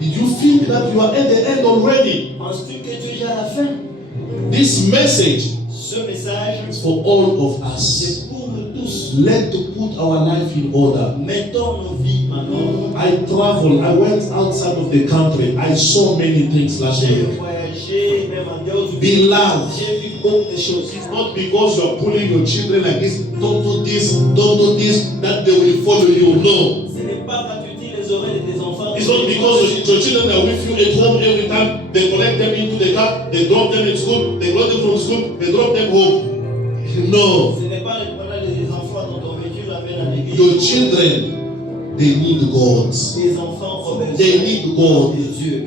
Did you think that you are at the end already? Penses-tu que tu es déjà à la fin? This message Ce message, is for all of us. c'est pour nous tous. Let's put our life in order. Mettons nos vies en ordre. I traveled. I went outside of the country. I saw many things last J'ai week. voyagé, même en dehors du Be loved. J'ai vu beaucoup de choses. It's not because you are pulling your children like this. Don't do this. Don't do this. That they will follow you. No. Ce n'est pas quand tu dis les oreilles de tes enfants. It's not because your children are with you at home every time. They collect them into the car. They drop them in school. They drop them from school. They drop them home. No. Ce n'est pas pendant les enfants dont ton véhicule l'amène à l'église. Your children, they need God. Les enfants ont besoin They need God. de Dieu.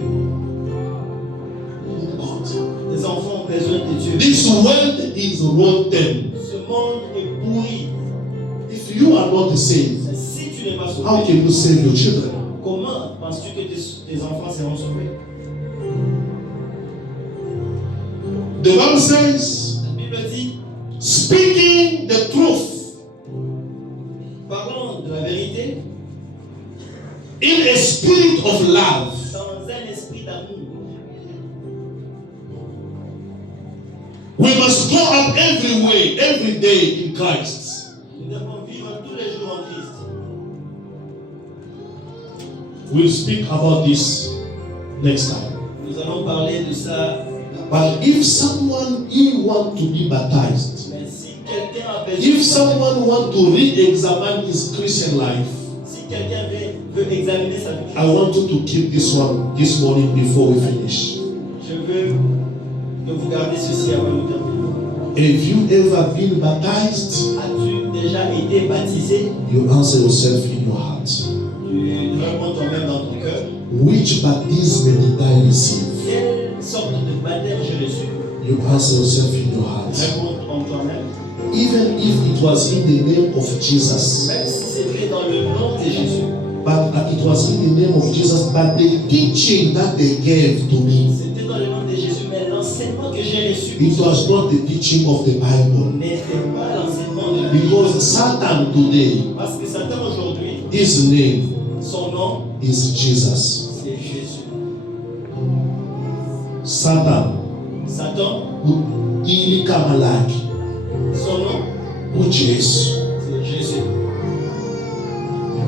Les enfants ont besoin de Dieu. This world is rotten. Ce monde est pourri. If you are not saved, Si tu n'es pas how sauvé, can you save your children? comment penses-tu que tes enfants seront sauvés? The Bible says, La Bible dit, speaking the truth parlons de la vérité in a spirit of love. dans un esprit d'amour. We must grow up every way, every day in Christ. Nous devons vivre tous les jours en Christ. We'll speak about this next time. Nous allons parler de ça. But if someone he want to be baptized, Mais si quelqu'un a besoin, if someone want to re-examine his Christian life, si quelqu'un veut examiner sa vie, I want you to keep this one this morning before we finish. je veux que vous gardiez ceci avant de terminer. Have you ever been baptized? As-tu déjà été baptisé? You answer yourself in your heart. Tu réponds toi-même dans ton cœur. Which baptism did I receive? Quelle sorte de baptême j'ai reçu? You answer yourself in your heart. Réponds en toi-même. Even if it was in the name of Jesus, Même si c'était dans le nom de Jésus, but it was in the name of Jesus, but the teaching that they gave to me, c'était dans le nom de Jésus, mais l'enseignement que j'ai reçu it was not the teaching of the Bible. n'était pas l'enseignement de la Bible. Because Satan today, Parce que Satan aujourd'hui, his name son nom, is Jesus. c'est Jésus. Satan, Satan, ili kama lake, son nom, Jesus. c'est Jésus.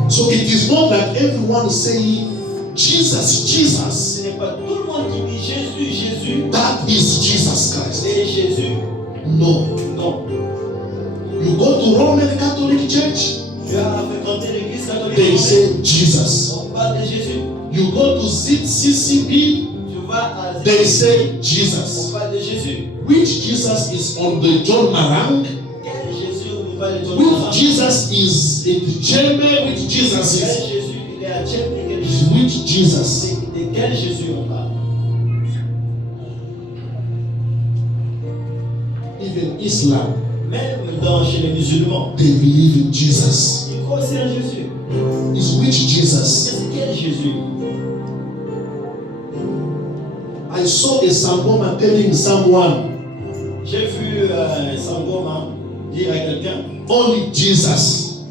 So it is not that everyone saying Jesus, Jesus. Ce n'est c'est pas tout le monde qui dit Jésus, Jésus. that is Jesus Christ. Et Jésus, No. non. You go to Roman Catholic Church, Tu as fréquenté l'église catholique. they say Jesus. On parle de Jésus. You go to CCB, Tu vas à they say on Jesus. parle de Jésus. Which Jesus is on the John Marang? Quel Jésus on parle de Which Jesus is in the chamber? Which Jesus Quel is? Jésus il est à Tchèque et quel Jésus? Which Jesus? De quel Jésus on parle? Even Islam, Même chez les musulmans, they believe in Jesus. ils croient aussi en Jésus. Is which Mais Jesus? c'est quel Jésus? I saw a Sangoma telling someone, J'ai vu un sangoma dire à quelqu'un only Jesus.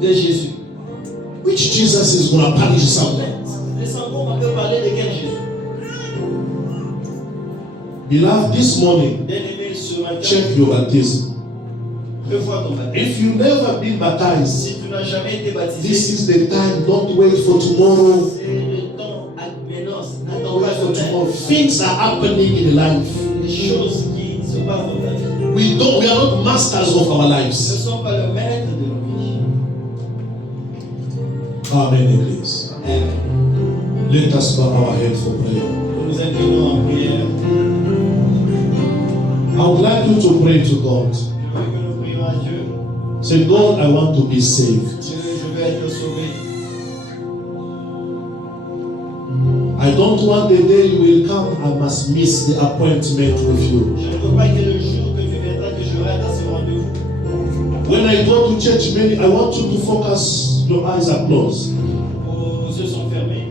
de Jésus. Which Jesus is going to punish someone? Le sangoma peut parler de quel Jésus? Beloved, this morning, Bien-aimé, ce matin, check your baptism. revois ton baptême. If you've never been baptized, Si tu n'as jamais été this baptisé, is the time. Don't wait for tomorrow. c'est le temps à maintenant. N'attends Wait pas for ton temps. tomorrow. Things are happening in life. Les choses qui se passent dans ta vie We are not masters of our ne lives. sont pas le maître de nos vies. Amen, Église. Amen. Let us bow our head for prayer. Nous nous inclinons en prière. I would like you to pray to God. Je veux que nous prions à Dieu. Say, God, I want to be saved. Dieu, je veux être sauvé. I don't want the day you will come, I must miss the appointment with you. Je ne veux pas que le jour que tu viendras, que je rate à ce rendez-vous. When I go to church, I want you to focus, your eyes are closed. Vos yeux sont fermés.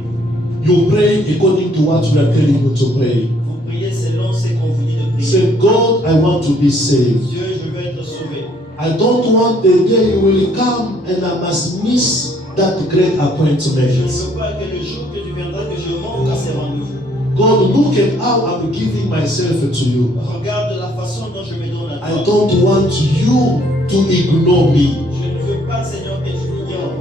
You pray according to what we are telling you to pray. Vous priez selon ce qu'on vous dit de prier. Say, God, I want to be saved. Dieu, je veux être sauvé. I don't want the day you will come and I must miss that great Je ne appointment. veux pas que le jour que tu viendras, que je manque à ces rendez-vous. God, look at how I'm giving myself to you. Regarde la façon dont je me donne à I toi. don't want you to ignore me Je ne veux pas, Seigneur, que tu m'ignores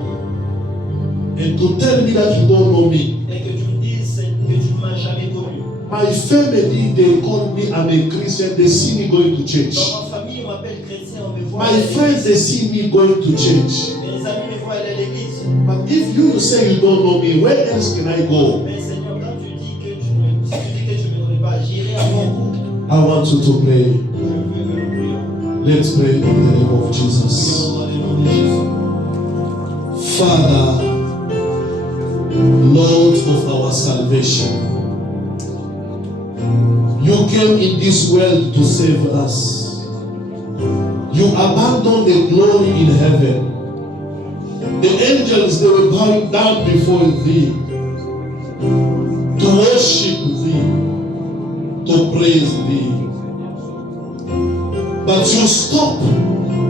and to tell me that you don't know me. et que tu me dises que tu ne m'as jamais connu. My family, they call me, I'm a Christian, they see me going to church. Dans ma famille, on m'appelle chrétien, on me voit My aller à friends, l'église. they see me going to church. Mes amis me voient aller à l'église. But if you say you don't know me, where else can I go? Mais Seigneur, quand tu dis que tu ne me connais pas, j'irai avant vous. I want you to pray. Je veux que nous prions. Let's pray in the name of Jesus. Prions dans le nom de Jésus. Father, Lord of our salvation, you came in this world to save us. You abandoned the glory in heaven. The angels, they were bowing down before thee to worship thee, to praise thee. But you stop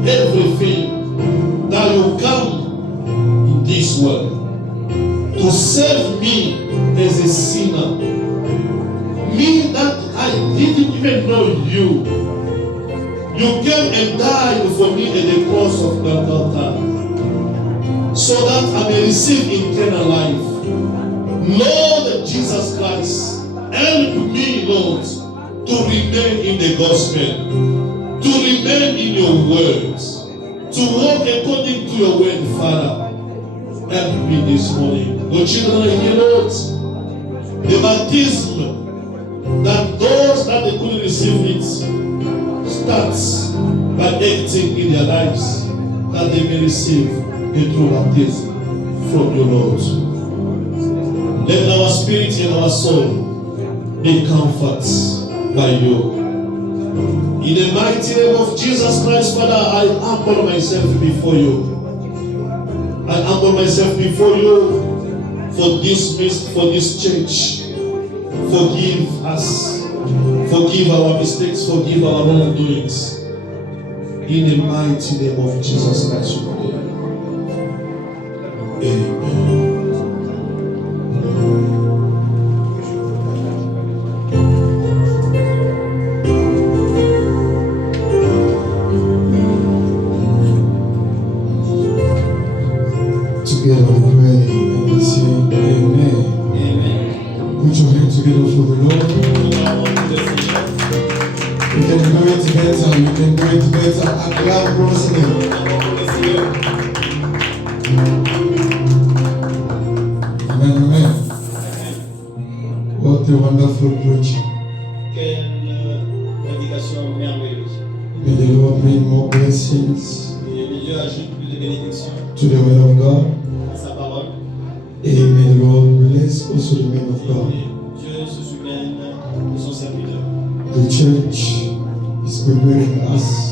everything that you come in this world to save me as a sinner. Me that I didn't even know you. You came and died for me at the cross of Golgotha, so that I may receive eternal life. Lord Jesus Christ, help me, Lord, to remain in the gospel, to remain in your words, to walk according to your word, Father. Help me this morning. Your children are here, Lord. The baptism, that those that they couldn't receive it, starts by acting in their lives, that they may receive a true baptism from your Lord. Let our spirit and our soul be comforted by you. In the mighty name of Jesus Christ, Father, I humble myself before you. I humble myself before you for this church. Forgive us. Forgive our mistakes. Forgive our wrongdoings. In the mighty name of Jesus Christ, we pray. Amen. Together we pray and we say, Amen. Amen. Put your hands together. acclame le Seigneur. Amen, amen. What a wonderful preaching. Quelle prédication merveilleuse. May the Lord bring more blessings Et Dieu ajoute plus de bénédictions to the word of God. à sa parole. And may the Lord bless also the men of God. Et Dieu se souvient de son serviteur. The church is preparing us